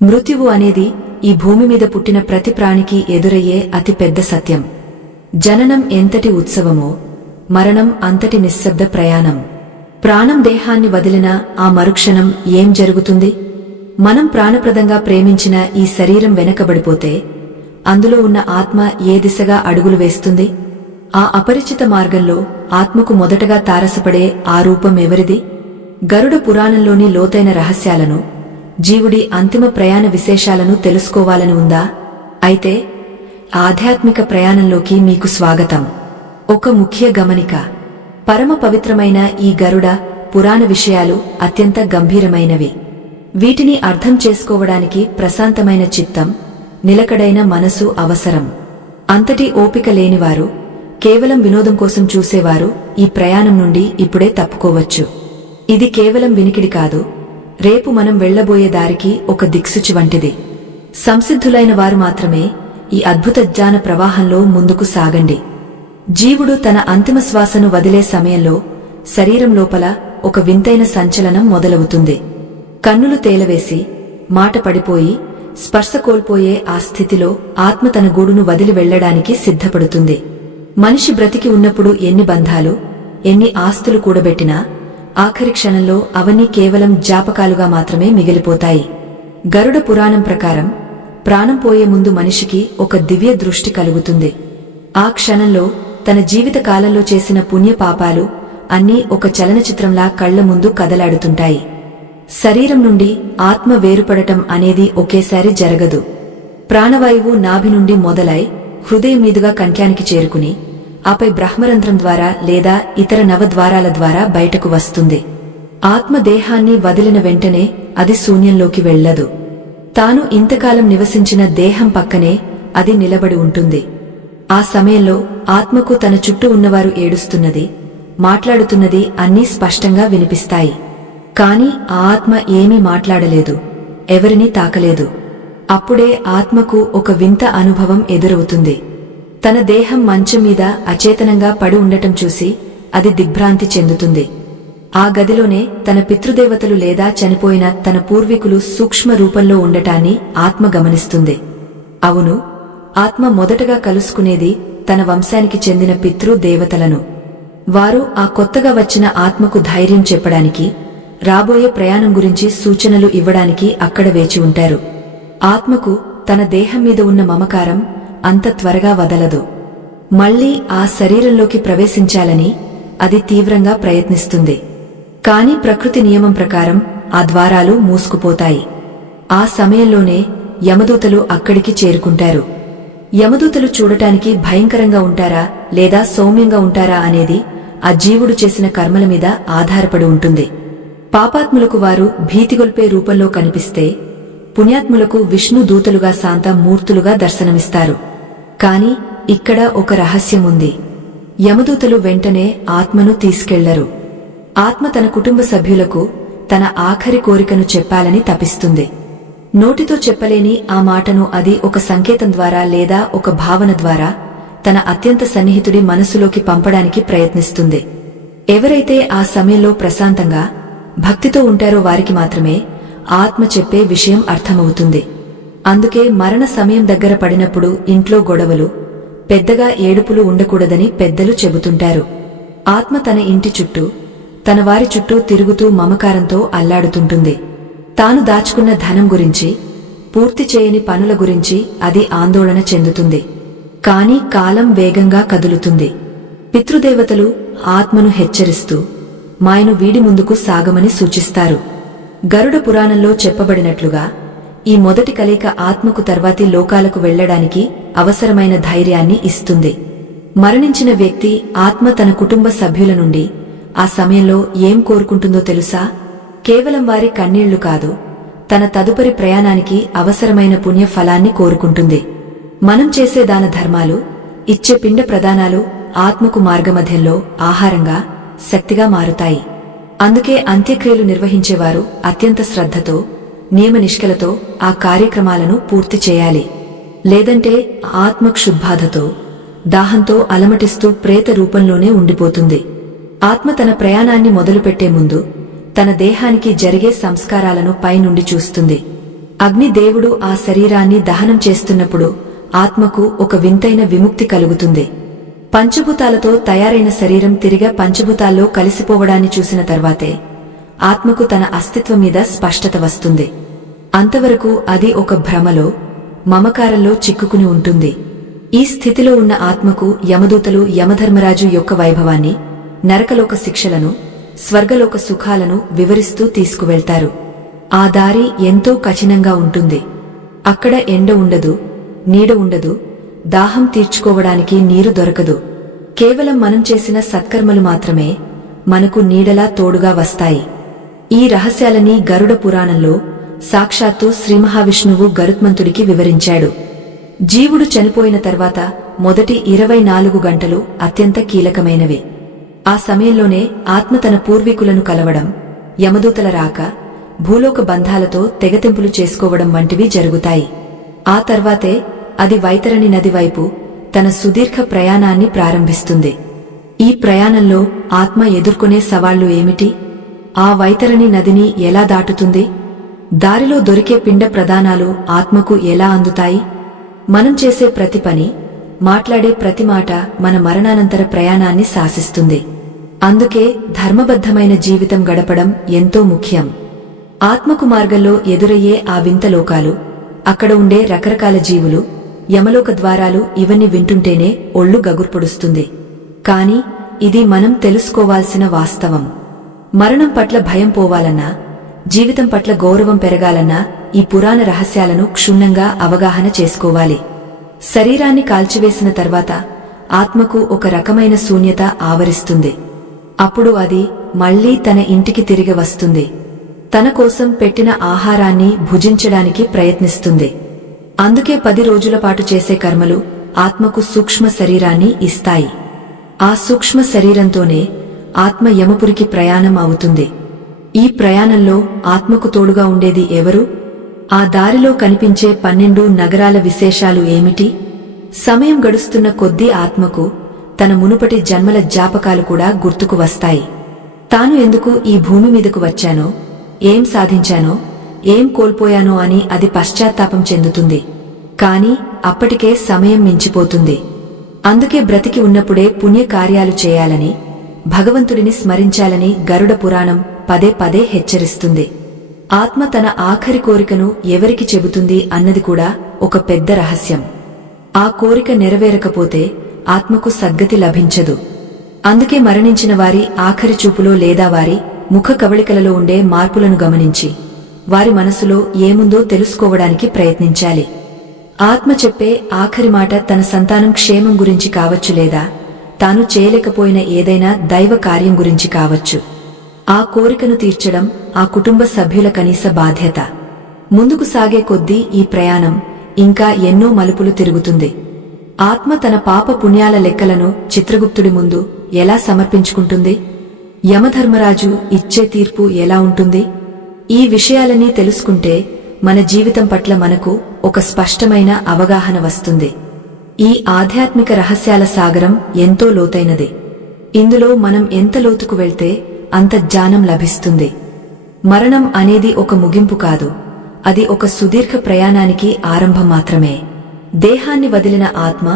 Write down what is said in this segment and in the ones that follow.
మృత్యువు అనేది ఈ భూమి మీద పుట్టిన ప్రతి ప్రాణికి ఎదురయ్యే అతి పెద్ద సత్యం. జననం ఎంతటి ఉత్సవమో మరణం అంతటి నిశ్శబ్ద ప్రయాణం. ప్రాణం దేహాన్ని వదిలినా ఆ మరుక్షణం ఏం జరుగుతుంది? మనం ప్రాణప్రదంగా ప్రేమించిన ఈ శరీరం వెనకబడిపోతే అందులో ఉన్న ఆత్మ ఏ దిశగా అడుగులు వేస్తుంది? ఆ అపరిచిత మార్గంలో ఆత్మకు మొదటగా తారసపడే ఆ రూపం ఎవరిది? గరుడ పురాణంలోని లోతైన రహస్యాలను, జీవుడి అంతిమ ప్రయాణ విశేషాలను తెలుసుకోవాలని ఉందా? అయితే ఆధ్యాత్మిక ప్రయాణంలోకి మీకు స్వాగతం. ఒక ముఖ్య గమనిక: పరమ పవిత్రమైన ఈ గరుడ పురాణ విషయాలు అత్యంత గంభీరమైనవి. వీటిని అర్థం చేసుకోవడానికి ప్రశాంతమైన చిత్తం, నిలకడైన మనసు అవసరం. అంతటి ఓపిక లేనివారు, కేవలం వినోదం కోసం చూసేవారు ఈ ప్రయాణం నుండి ఇప్పుడే తప్పుకోవచ్చు. ఇది కేవలం వినికిడి కాదు, రేపు మనం వెళ్లబోయే దారికి ఒక దిక్సూచి వంటిది. సంసిద్ధులైన వారు మాత్రమే ఈ అద్భుత జ్ఞాన ప్రవాహంలో ముందుకు సాగండి. జీవుడు తన అంతిమ శ్వాసను వదిలే సమయంలో శరీరం లోపల ఒక వింతైన సంచలనం మొదలవుతుంది. కన్నులు తేలవేసి, మాట పడిపోయి, స్పర్శ కోల్పోయే ఆ స్థితిలో ఆత్మ తన గూడును వదిలి వెళ్లడానికి సిద్ధపడుతుంది. మనిషి బ్రతికి ఉన్నప్పుడు ఎన్ని బంధాలు, ఎన్ని ఆస్తులు కూడబెట్టినా ఆఖరి క్షణంలో అవన్నీ కేవలం జ్ఞాపకాలుగా మాత్రమే మిగిలిపోతాయి. గరుడ పురాణం ప్రకారం ప్రాణం పోయే ముందు మనిషికి ఒక దివ్య దృష్టి కలుగుతుంది. ఆ క్షణంలో తన జీవిత కాలంలో చేసిన పుణ్యపాపాలు అన్నీ ఒక చలనచిత్రంలా కళ్ల ముందు కదలాడుతుంటాయి. శరీరం నుండి ఆత్మ వేరుపడటం అనేది ఒకేసారి జరగదు. ప్రాణవాయువు నాభి నుండి మొదలై హృదయం మీదుగా కంఠ్యానికి చేరుకుని ఆపై బ్రహ్మరంధ్రం ద్వారా లేదా ఇతర నవద్వారాల ద్వారా బయటకు వస్తుంది. ఆత్మ దేహాన్ని వదిలిన వెంటనే అది శూన్యంలోకి వెళ్లదు. తాను ఇంతకాలం నివసించిన దేహం పక్కనే అది నిలబడి ఉంటుంది. ఆ సమయంలో ఆత్మకు తన చుట్టూ ఉన్నవారు ఏడుస్తున్నది, మాట్లాడుతున్నది అన్నీ స్పష్టంగా వినిపిస్తాయి. కాని ఆ ఆత్మ ఏమీ మాట్లాడలేదు, ఎవరినీ తాకలేదు. అప్పుడే ఆత్మకు ఒక వింత అనుభవం ఎదురవుతుంది. తన దేహం మంచం మీద అచేతనంగా పడి ఉండటం చూసి అది దిగ్భ్రాంతి చెందుతుంది. ఆ గదిలోనే తన పితృదేవతలు లేదా చనిపోయిన తన పూర్వీకులు సూక్ష్మ రూపంలో ఉండటాన్ని ఆత్మ గమనిస్తుంది. అవును, ఆత్మ మొదటగా కలుసుకునేది తన వంశానికి చెందిన పితృదేవతలను. వారు ఆ కొత్తగా వచ్చిన ఆత్మకు ధైర్యం చెప్పడానికి, రాబోయే ప్రయాణం గురించి సూచనలు ఇవ్వడానికి అక్కడ వేచి ఉంటారు. ఆత్మకు తన దేహం మీద ఉన్న మమకారం అంత త్వరగా వదలదు. మళ్లీ ఆ శరీరంలోకి ప్రవేశించాలని అది తీవ్రంగా ప్రయత్నిస్తుంది. కాని ప్రకృతి నియమం ప్రకారం ఆ ద్వారాలు మూసుకుపోతాయి. ఆ సమయంలోనే యమదూతలు అక్కడికి చేరుకుంటారు. యమదూతలు చూడటానికి భయంకరంగా ఉంటారా లేదా సౌమ్యంగా ఉంటారా అనేది ఆ జీవుడు చేసిన కర్మల మీద ఆధారపడి ఉంటుంది. పాపాత్ములకు వారు భీతిగొల్పే రూపంలో కనిపిస్తే, పుణ్యాత్ములకు విష్ణు దూతలుగా శాంత మూర్తులుగా దర్శనమిస్తారు. కాని ఇక్కడ ఒక రహస్యముంది. యమదూతలు వెంటనే ఆత్మను తీసుకెళ్లరు. ఆత్మ తన కుటుంబ సభ్యులకు తన ఆఖరి కోరికను చెప్పాలని తపిస్తుంది. నోటితో చెప్పలేని ఆ మాటను అది ఒక సంకేతం ద్వారా లేదా ఒక భావన ద్వారా తన అత్యంత సన్నిహితుడి మనసులోకి పంపడానికి ప్రయత్నిస్తుంది. ఎవరైతే ఆ సమయంలో ప్రశాంతంగా, భక్తితో ఉంటారో వారికి మాత్రమే ఆత్మ చెప్పే విషయం అర్థమవుతుంది. అందుకే మరణ సమయం దగ్గర పడినప్పుడు ఇంట్లో గొడవలు, పెద్దగా ఏడుపులు ఉండకూడదని పెద్దలు చెబుతుంటారు. ఆత్మ తన ఇంటి చుట్టూ, తన వారి చుట్టూ తిరుగుతూ మమకారంతో అల్లాడుతుంటుంది. తాను దాచుకున్న ధనం గురించి, పూర్తి చేయని పనుల గురించి అది ఆందోళన చెందుతుంది. కాని కాలం వేగంగా కదులుతుంది. పితృదేవతలు ఆత్మను హెచ్చరిస్తూ మాయను వీడి ముందుకు సాగమని సూచిస్తారు. గరుడ పురాణంలో చెప్పబడినట్లుగా ఈ మొదటి కలయిక ఆత్మకు తర్వాతి లోకాలకు వెళ్లడానికి అవసరమైన ధైర్యాన్ని ఇస్తుంది. మరణించిన వ్యక్తి ఆత్మ తన కుటుంబ సభ్యుల నుండి ఆ సమయంలో ఏం కోరుకుంటుందో తెలుసా? కేవలం వారి కన్నీళ్లు కాదు, తన తదుపరి ప్రయాణానికి అవసరమైన పుణ్య ఫలాన్ని కోరుకుంటుంది. మనం చేసే దాన ధర్మాలు, ఇచ్చే పిండ ప్రదానాలు ఆత్మకు మార్గమధ్యంలో ఆహారంగా, శక్తిగా మారుతాయి. అందుకే అంత్యక్రియలు నిర్వహించేవారు అత్యంత శ్రద్ధతో, నియమనిష్కలతో ఆ కార్యక్రమాలను పూర్తి చేయాలి. లేదంటే ఆత్మ క్షుద్బాధతో, దాహంతో అలమటిస్తూ ప్రేత రూపంలోనే ఉండిపోతుంది. ఆత్మ తన ప్రయాణాన్ని మొదలుపెట్టే ముందు తన దేహానికి జరిగే సంస్కారాలను పైనుండి చూస్తుంది. అగ్నిదేవుడు ఆ శరీరాన్ని దహనం చేస్తున్నప్పుడు ఆత్మకు ఒక వింతైన విముక్తి కలుగుతుంది. పంచభూతాలతో తయారైన శరీరం తిరిగా పంచభూతాల్లో కలిసిపోవడాన్ని చూసిన తర్వాతే ఆత్మకు తన అస్తిత్వం మీద స్పష్టత వస్తుంది. అంతవరకు అది ఒక భ్రమలో, మమకారంలో చిక్కుకుని ఉంటుంది. ఈ స్థితిలో ఉన్న ఆత్మకు యమదూతలు యమధర్మరాజు యొక్క వైభవాన్ని, నరకలోక శిక్షలను, స్వర్గలోక సుఖాలను వివరిస్తూ తీసుకువెళ్తారు. ఆ దారి ఎంతో కఠినంగా ఉంటుంది. అక్కడ ఎండ ఉండదు, నీడ ఉండదు, దాహం తీర్చుకోవడానికి నీరు దొరకదు. కేవలం మనం చేసిన సత్కర్మలు మాత్రమే మనకు నీడలా తోడుగా వస్తాయి. ఈ రహస్యాలని గరుడ పురాణంలో సాక్షాత్తు శ్రీమహావిష్ణువు గరుత్మంతుడికి వివరించాడు. జీవుడు చనిపోయిన తర్వాత మొదటి 24 గంటలు అత్యంత కీలకమైనవి. ఆ సమయంలోనే ఆత్మ తన పూర్వీకులను కలవడం, యమదూతల రాక, భూలోక బంధాలతో తెగతెంపులు చేసుకోవడం వంటివి జరుగుతాయి. ఆ తర్వాతే అది వైతరణి నది వైపు తన సుదీర్ఘ ప్రయాణాన్ని ప్రారంభిస్తుంది. ఈ ప్రయాణంలో ఆత్మ ఎదుర్కొనే సవాళ్లు ఏమిటి? ఆ వైతరణి నదిని ఎలా దాటుతుంది? దారిలో దొరికే పిండ ప్రదానాలు ఆత్మకు ఎలా అందుతాయి? మనం చేసే ప్రతి పని, మాట్లాడే ప్రతి మాట మన మరణానంతర ప్రయాణాన్ని శాసిస్తుంది. అందుకే ధర్మబద్ధమైన జీవితం గడపడం ఎంతో ముఖ్యం. ఆత్మకు మార్గంలో ఎదురయ్యే ఆ వింత లోకాలు, అక్కడ ఉండే రకరకాల జీవులు, యమలోక ద్వారాలు ఇవన్నీ వింటుంటేనే ఒళ్ళు గగుర్పొడుస్తుంది. కాని ఇది మనం తెలుసుకోవాల్సిన వాస్తవం. మరణం పట్ల భయం పోవాలన్నా, జీవితం పట్ల గౌరవం పెరగాలన్నా ఈ పురాణ రహస్యాలను క్షుణ్ణంగా అవగాహన చేసుకోవాలి. శరీరాన్ని కాల్చివేసిన తర్వాత ఆత్మకు ఒక రకమైన శూన్యత ఆవరిస్తుంది. అప్పుడు అది మళ్లీ తన ఇంటికి తిరిగి వస్తుంది. తన కోసం పెట్టిన ఆహారాన్ని భుజించడానికి ప్రయత్నిస్తుంది. అందుకే 10 రోజుల పాటు చేసే కర్మలు ఆత్మకు సూక్ష్మ శరీరాన్ని ఇస్తాయి. ఆ సూక్ష్మ శరీరంతోనే ఆత్మ యమపురికి ప్రయాణం అవుతుంది. ఈ ప్రయాణంలో ఆత్మకు తోడుగా ఉండేది ఎవరు? ఆ దారిలో కనిపించే 12 నగరాల విశేషాలు ఏమిటి? సమయం గడుస్తున్న కొద్దీ ఆత్మకు తన మునుపటి జన్మల జ్ఞాపకాలు కూడా గుర్తుకు వస్తాయి. తాను ఎందుకు ఈ భూమి మీదకు వచ్చానో, ఏం సాధించానో, ఏం కోల్పోయానో అని అది పశ్చాత్తాపం చెందుతుంది. కాని అప్పటికే సమయం మించిపోతుంది. అందుకే బ్రతికి ఉన్నప్పుడే పుణ్యకార్యాలు చేయాలని, భగవంతుడిని స్మరించాలని గరుడ పురాణం పదే పదే హెచ్చరిస్తుంది. ఆత్మ తన ఆఖరి కోరికను ఎవరికి చెబుతుంది అన్నది కూడా ఒక పెద్ద రహస్యం. ఆ కోరిక నెరవేరకపోతే ఆత్మకు సద్గతి లభించదు. అందుకే మరణించిన వారి ఆఖరి చూపులో లేదా వారి ముఖ కవళికలలో ఉండే మార్పులను గమనించి వారి మనసులో ఏముందో తెలుసుకోవడానికి ప్రయత్నించాలి. ఆత్మ చెప్పే ఆఖరి మాట తన సంతానం క్షేమం గురించి కావచ్చు, లేదా తాను చేయలేకపోయిన ఏదైనా దైవ కార్యం గురించి కావచ్చు. ఆ కోరికను తీర్చడం ఆ కుటుంబ సభ్యుల కనీస బాధ్యత. ముందుకు సాగే కొద్దీ ఈ ప్రయాణం ఇంకా ఎన్నో మలుపులు తిరుగుతుంది. ఆత్మ తన పాప పుణ్యాల లెక్కలను చిత్రగుప్తుడి ముందు ఎలా సమర్పించుకుంటుంది? యమధర్మరాజు ఇచ్చే తీర్పు ఎలా ఉంటుంది? ఈ విషయాలన్నీ తెలుసుకుంటే మన జీవితం పట్ల మనకు ఒక స్పష్టమైన అవగాహన వస్తుంది. ఈ ఆధ్యాత్మిక రహస్యాల సాగరం ఎంతో లోతైనది. ఇందులో మనం ఎంత లోతుకు వెళ్తే అంత జ్ఞానం లభిస్తుంది. మరణం అనేది ఒక ముగింపు కాదు, అది ఒక సుదీర్ఘ ప్రయాణానికి ఆరంభం మాత్రమే. దేహాన్ని వదిలిన ఆత్మ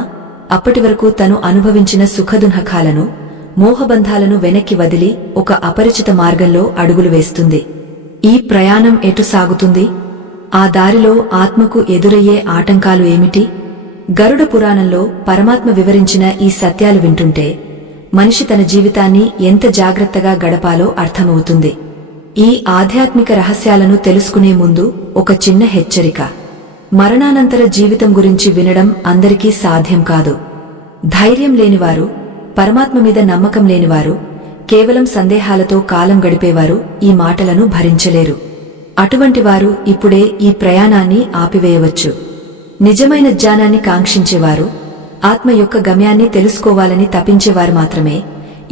అప్పటివరకు తను అనుభవించిన సుఖదుఃఖాలను, మోహబంధాలను వెనక్కి వదిలి ఒక అపరిచిత మార్గంలో అడుగులు వేస్తుంది. ఈ ప్రయాణం ఎటు సాగుతుంది? ఆ దారిలో ఆత్మకు ఎదురయ్యే ఆటంకాలు ఏమిటి? గరుడ పురాణంలో పరమాత్మ వివరించిన ఈ సత్యాలు వింటుంటే మనిషి తన జీవితాన్ని ఎంత జాగ్రత్తగా గడపాలో అర్థమవుతుంది. ఈ ఆధ్యాత్మిక రహస్యాలను తెలుసుకునే ముందు ఒక చిన్న హెచ్చరిక. మరణానంతర జీవితం గురించి వినడం అందరికీ సాధ్యం కాదు. ధైర్యం లేనివారు, పరమాత్మ మీద నమ్మకం లేనివారు, కేవలం సందేహాలతో కాలం గడిపేవారు ఈ మాటలను భరించలేరు. అటువంటి వారు ఇప్పుడే ఈ ప్రయాణాన్ని ఆపివేయవచ్చు. నిజమైన జ్ఞానాన్ని కాంక్షించేవారు, ఆత్మ యొక్క గమ్యాన్ని తెలుసుకోవాలని తపించేవారు మాత్రమే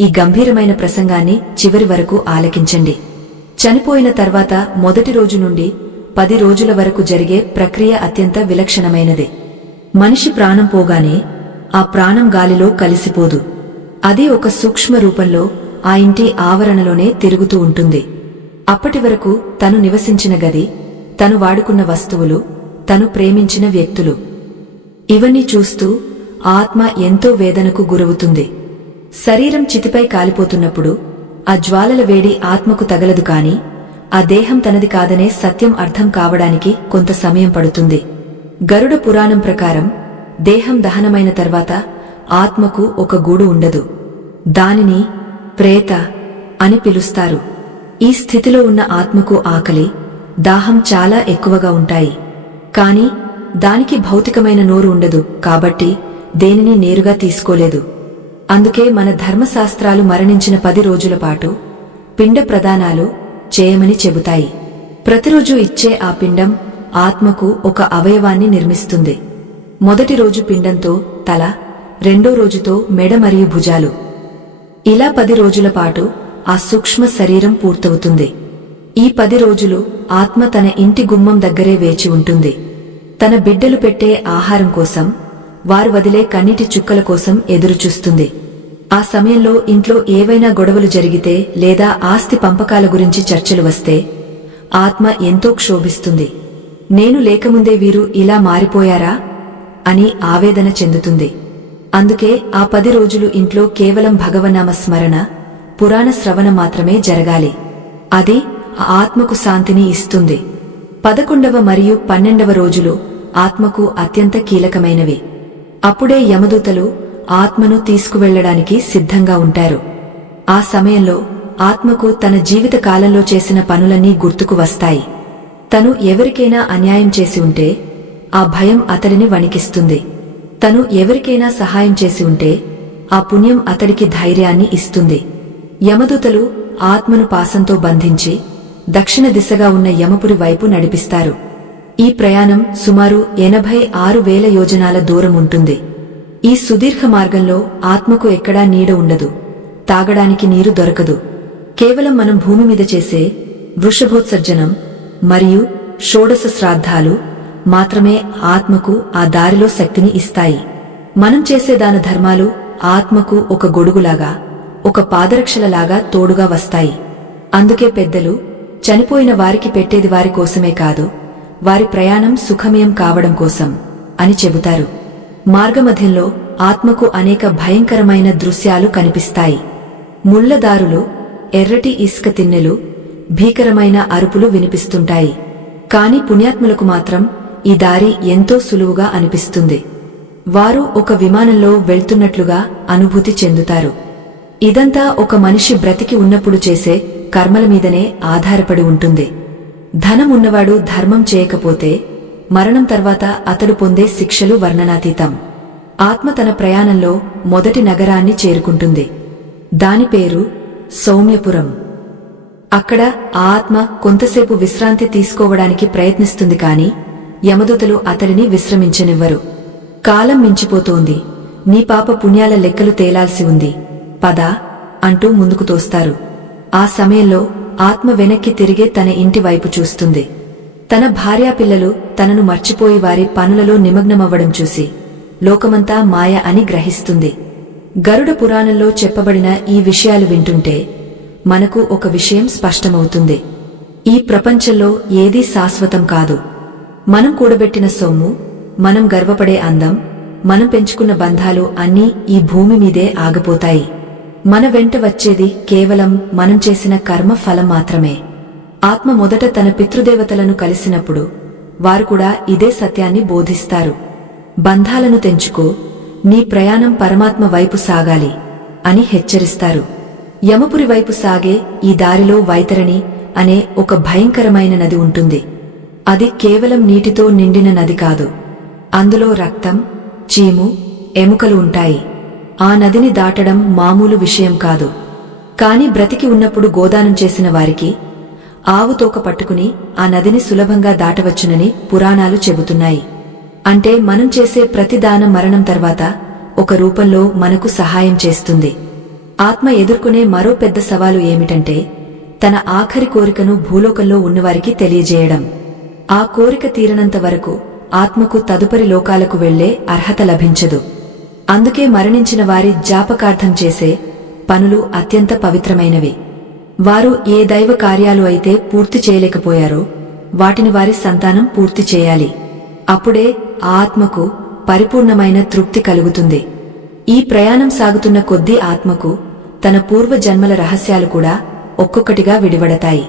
ఈ గంభీరమైన ప్రసంగాన్ని చివరి వరకు ఆలకించండి. చనిపోయిన తర్వాత మొదటి రోజు నుండి 10 రోజుల వరకు జరిగే ప్రక్రియ అత్యంత విలక్షణమైనది. మనిషి ప్రాణం పోగానే ఆ ప్రాణం గాలిలో కలిసిపోదు. అది ఒక సూక్ష్మ రూపంలో ఆ ఇంటి ఆవరణలోనే తిరుగుతూ ఉంటుంది. అప్పటి వరకు తను నివసించిన గది, తను వాడుకున్న వస్తువులు, తను ప్రేమించిన వ్యక్తులు. ఇవన్నీ చూస్తూ ఆత్మ ఎంతో వేదనకు గురవుతుంది. శరీరం చితిపై కాలిపోతున్నప్పుడు ఆ జ్వాలల వేడి ఆత్మకు తగలదు కాని ఆ దేహం తనది కాదనే సత్యం అర్థం కావడానికి కొంత సమయం పడుతుంది. గరుడ పురాణం ప్రకారం దేహం దహనమైన తర్వాత ఆత్మకు ఒక గూడు ఉండదు. దానిని ప్రేత అని పిలుస్తారు. ఈ స్థితిలో ఉన్న ఆత్మకు ఆకలి, దాహం చాలా ఎక్కువగా ఉంటాయి. కాని దానికి భౌతికమైన నోరు ఉండదు కాబట్టి దేనిని నేరుగా తీసుకోలేదు. అందుకే మన ధర్మశాస్త్రాలు మరణించిన 10 రోజుల పాటు పిండ ప్రదానాలు చేయమని చెబుతాయి. ప్రతిరోజు ఇచ్చే ఆ పిండం ఆత్మకు ఒక అవయవాన్ని నిర్మిస్తుంది. మొదటి రోజు పిండంతో తల, రెండో రోజుతో మెడ మరియు భుజాలు. ఇలా 10 రోజుల పాటు ఆ సూక్ష్మ శరీరం పూర్తవుతుంది. ఈ 10 రోజులు ఆత్మ తన ఇంటి గుమ్మం దగ్గరే వేచి ఉంటుంది. తన బిడ్డలు పెట్టే ఆహారం కోసం, వారు వదిలే కన్నీటి చుక్కల కోసం ఎదురుచూస్తుంది. ఆ సమయంలో ఇంట్లో ఏవైనా గొడవలు జరిగితే లేదా ఆస్తి పంపకాల గురించి చర్చలు వస్తే ఆత్మ ఎంతో క్షోభిస్తుంది. నేను లేకముందే వీరు ఇలా మారిపోయారా అని ఆవేదన చెందుతుంది. అందుకే ఆ 10 రోజులు ఇంట్లో కేవలం భగవన్నామ స్మరణ, పురాణ శ్రవణ మాత్రమే జరగాలి. అది ఆ ఆత్మకు శాంతిని ఇస్తుంది. 11వ మరియు 12వ రోజులు ఆత్మకు అత్యంత కీలకమైనవి. అప్పుడే యమదూతలు ఆత్మను తీసుకువెళ్లడానికి సిద్ధంగా ఉంటారు. ఆ సమయంలో ఆత్మకు తన జీవిత కాలంలో చేసిన పనులన్నీ గుర్తుకు వస్తాయి. తను ఎవరికైనా అన్యాయం చేసి ఉంటే ఆ భయం అతడిని వణికిస్తుంది. తను ఎవరికైనా సహాయం చేసి ఉంటే ఆ పుణ్యం అతడికి ధైర్యాన్ని ఇస్తుంది. యమదూతలు ఆత్మను పాసంతో బంధించి దక్షిణ దిశగా ఉన్న యమపురి వైపు నడిపిస్తారు. ఈ ప్రయాణం సుమారు 86,000 యోజనాల దూరం ఉంటుంది. ఈ సుదీర్ఘ మార్గంలో ఆత్మకు ఎక్కడా నీడ ఉండదు, తాగడానికి నీరు దొరకదు. కేవలం మనం భూమి మీద చేసే వృషభోత్సర్జనం మరియు షోడశ శ్రాద్ధాలు మాత్రమే ఆత్మకు ఆ దారిలో శక్తిని ఇస్తాయి. మనం చేసే దాన ధర్మాలు ఆత్మకు ఒక గొడుగులాగా, ఒక పాదరక్షలలాగా తోడుగా వస్తాయి. అందుకే పెద్దలు చనిపోయిన వారికి పెట్టేది వారి కోసమే కాదు, వారి ప్రయాణం సుఖమయం కావడం కోసం అని చెబుతారు. మార్గమధ్యంలో ఆత్మకు అనేక భయంకరమైన దృశ్యాలు కనిపిస్తాయి. ముళ్లదారులు, ఎర్రటి ఇసుక తిన్నెలు, భీకరమైన అరుపులు వినిపిస్తుంటాయి. కాని పుణ్యాత్ములకు మాత్రం ఈ దారి ఎంతో సులువుగా అనిపిస్తుంది. వారు ఒక విమానంలో వెళ్తున్నట్లుగా అనుభూతి చెందుతారు. ఇదంతా ఒక మనిషి బ్రతికి ఉన్నప్పుడు చేసే కర్మల మీదనే ఆధారపడి ఉంటుంది. ధనం ఉన్నవాడు ధర్మం చేయకపోతే మరణం తర్వాత అతడు పొందే శిక్షలు వర్ణనాతీతం. ఆత్మ తన ప్రయాణంలో మొదటి నగరాన్ని చేరుకుంటుంది. దాని పేరు సౌమ్యపురం. అక్కడ ఆ ఆత్మ కొంతసేపు విశ్రాంతి తీసుకోవడానికి ప్రయత్నిస్తుంది కాని యమదూతలు అతడిని విశ్రమించనివ్వరు. కాలం మించిపోతోంది, నీ పాప పుణ్యాల లెక్కలు తేలాల్సి ఉంది, పద అంటూ ముందుకు తోస్తారు. ఆ సమయంలో ఆత్మ వెనక్కి తిరిగే తన ఇంటి వైపు చూస్తుంది. తన భార్యాపిల్లలు తనను మర్చిపోయి వారి పనులలో నిమగ్నమవ్వడం చూసి లోకమంతా మాయ అని గ్రహిస్తుంది. గరుడ పురాణంలో చెప్పబడిన ఈ విషయాలు వింటుంటే మనకు ఒక విషయం స్పష్టమవుతుంది. ఈ ప్రపంచంలో ఏదీ శాశ్వతం కాదు. మనం కూడబెట్టిన సొమ్ము, మనం గర్వపడే అందం, మనం పెంచుకున్న బంధాలు అన్నీ ఈ భూమి మీదే ఆగిపోతాయి. మన వెంట వచ్చేది కేవలం మనం చేసిన కర్మ ఫలం మాత్రమే. ఆత్మ మొదట తన పితృదేవతలను కలిసినప్పుడు వారు కూడా ఇదే సత్యాన్ని బోధిస్తారు. బంధాలను తెంచుకో, నీ ప్రయాణం పరమాత్మ వైపు సాగాలి అని హెచ్చరిస్తారు. యమపురి వైపు సాగే ఈ దారిలో వైతరణి అనే ఒక భయంకరమైన నది ఉంటుంది. అది కేవలం నీటితో నిండిన నది కాదు. అందులో రక్తం, చీము, ఎముకలు ఉంటాయి. ఆ నదిని దాటడం మామూలు విషయం కాదు. కాని బ్రతికి ఉన్నప్పుడు గోదానం చేసిన వారికి ఆవు తోక పట్టుకుని ఆ నదిని సులభంగా దాటవచ్చునని పురాణాలు చెబుతున్నాయి. అంటే మనం చేసే ప్రతి దానం మరణం తర్వాత ఒక రూపంలో మనకు సహాయం చేస్తుంది. ఆత్మ ఎదుర్కొనే మరో పెద్ద సవాలు ఏమిటంటే తన ఆఖరి కోరికను భూలోకంలో ఉన్నవారికి తెలియజేయడం. ఆ కోరిక తీరనంత వరకు ఆత్మకు తదుపరి లోకాలకు వెళ్లే అర్హత లభించదు. అందుకే మరణించిన వారి జ్ఞాపకార్థం చేసే పనులు అత్యంత పవిత్రమైనవి. వారు ఏ దైవ కార్యాలు అయితే పూర్తి చేయలేకపోయారో వాటిని వారి సంతానం పూర్తి చేయాలి. అప్పుడే ఆ ఆత్మకు పరిపూర్ణమైన తృప్తి కలుగుతుంది. ఈ ప్రయాణం సాగుతున్న కొద్దీ ఆత్మకు తన పూర్వ జన్మల రహస్యాలు కూడా ఒక్కొక్కటిగా విడివడతాయి.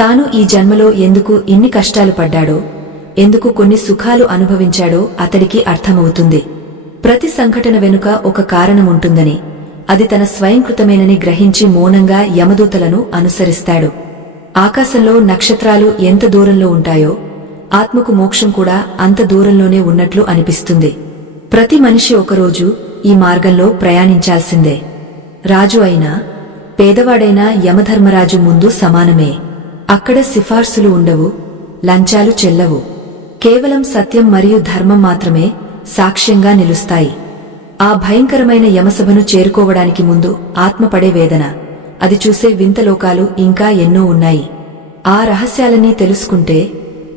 తాను ఈ జన్మలో ఎందుకు ఇన్ని కష్టాలు పడ్డాడో, ఎందుకు కొన్ని సుఖాలు అనుభవించాడో అతడికి అర్థమవుతుంది. ప్రతి సంఘటన వెనుక ఒక కారణముంటుందని, అది తన స్వయంకృతమేనని గ్రహించి మౌనంగా యమదూతలను అనుసరిస్తాడు. ఆకాశంలో నక్షత్రాలు ఎంత దూరంలో ఉంటాయో, ఆత్మకు మోక్షం కూడా అంత దూరంలోనే ఉన్నట్లు అనిపిస్తుంది. ప్రతి మనిషి ఒకరోజు ఈ మార్గంలో ప్రయాణించాల్సిందే. రాజు అయినా పేదవాడైనా యమధర్మరాజు ముందు సమానమే. అక్కడ సిఫార్సులు ఉండవు, లంచాలు చెల్లవు. కేవలం సత్యం మరియు ధర్మం మాత్రమే సాక్ష్యంగా నిలుస్తాయి. ఆ భయంకరమైన యమసభను చేరుకోవడానికి ముందు ఆత్మ పడే వేదన, అది చూసే వింతలోకాలు ఇంకా ఎన్నో ఉన్నాయి. ఆ రహస్యాలన్నీ తెలుసుకుంటే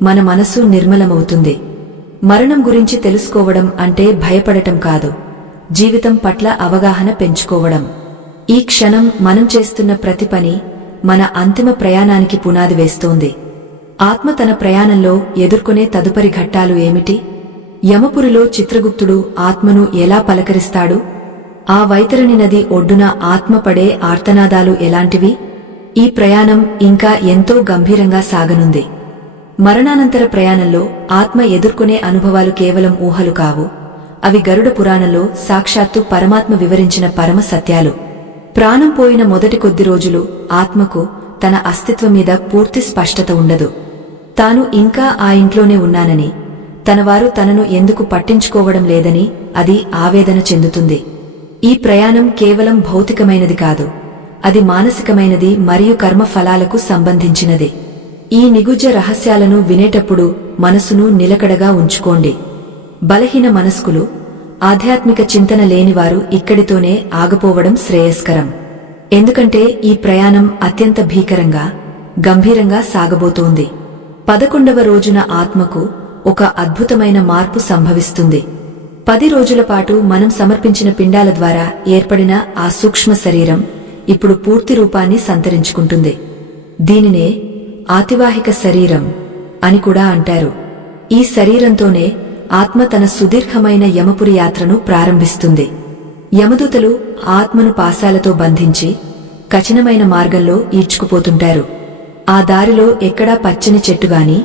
మన మనసు నిర్మలమవుతుంది. మరణం గురించి తెలుసుకోవడం అంటే భయపడటం కాదు, జీవితం పట్ల అవగాహన పెంచుకోవడం. ఈ క్షణం మనం చేస్తున్న ప్రతి పని మన అంతిమ ప్రయాణానికి పునాది వేస్తోంది. ఆత్మ తన ప్రయాణంలో ఎదుర్కొనే తదుపరి ఘట్టాలు ఏమిటి? యమపురిలో చిత్రగుప్తుడు ఆత్మను ఎలా పలకరిస్తాడు? ఆ వైతరణి నది ఒడ్డున ఆత్మ పడే ఆర్తనాదాలు ఎలాంటివి? ఈ ప్రయాణం ఇంకా ఎంతో గంభీరంగా సాగనుంది. మరణానంతర ప్రయాణంలో ఆత్మ ఎదుర్కొనే అనుభవాలు కేవలం ఊహలు కావు, అవి గరుడ పురాణంలో సాక్షాత్తు పరమాత్మ వివరించిన పరమ సత్యాలు. ప్రాణం పోయిన మొదటి కొద్ది రోజులు ఆత్మకు తన అస్తిత్వం మీద పూర్తి స్పష్టత ఉండదు. తాను ఇంకా ఆ ఇంట్లోనే ఉన్నానని, తనవారు తనను ఎందుకు పట్టించుకోవడం లేదని అది ఆవేదన చెందుతుంది. ఈ ప్రయాణం కేవలం భౌతికమైనది కాదు, అది మానసికమైనది మరియు కర్మ ఫలాలకు సంబంధించినది. ఈ నిగుజ్జ రహస్యాలను వినేటప్పుడు మనసును నిలకడగా ఉంచుకోండి. బలహీన మనస్కులు, ఆధ్యాత్మిక చింతన లేనివారు ఇక్కడితోనే ఆగిపోవడం శ్రేయస్కరం. ఎందుకంటే ఈ ప్రయాణం అత్యంత భీకరంగా, గంభీరంగా సాగబోతోంది. 11వ రోజున ఆత్మకు ఒక అద్భుతమైన మార్పు సంభవిస్తుంది. 10 రోజుల పాటు మనం సమర్పించిన పిండాల ద్వారా ఏర్పడిన ఆ సూక్ష్మ శరీరం ఇప్పుడు పూర్తి రూపాన్ని సంతరించుకుంటుంది. దీనినే ఆతివాహిక శరీరం అని కూడా అంటారు. ఈ శరీరంతోనే ఆత్మ తన సుదీర్ఘమైన యమపురి యాత్రను ప్రారంభిస్తుంది. యమదూతలు ఆత్మను పాశాలతో బంధించి కఠినమైన మార్గంలో ఈడ్చుకుపోతుంటారు. ఆ దారిలో ఎక్కడా పచ్చని చెట్టుగాని,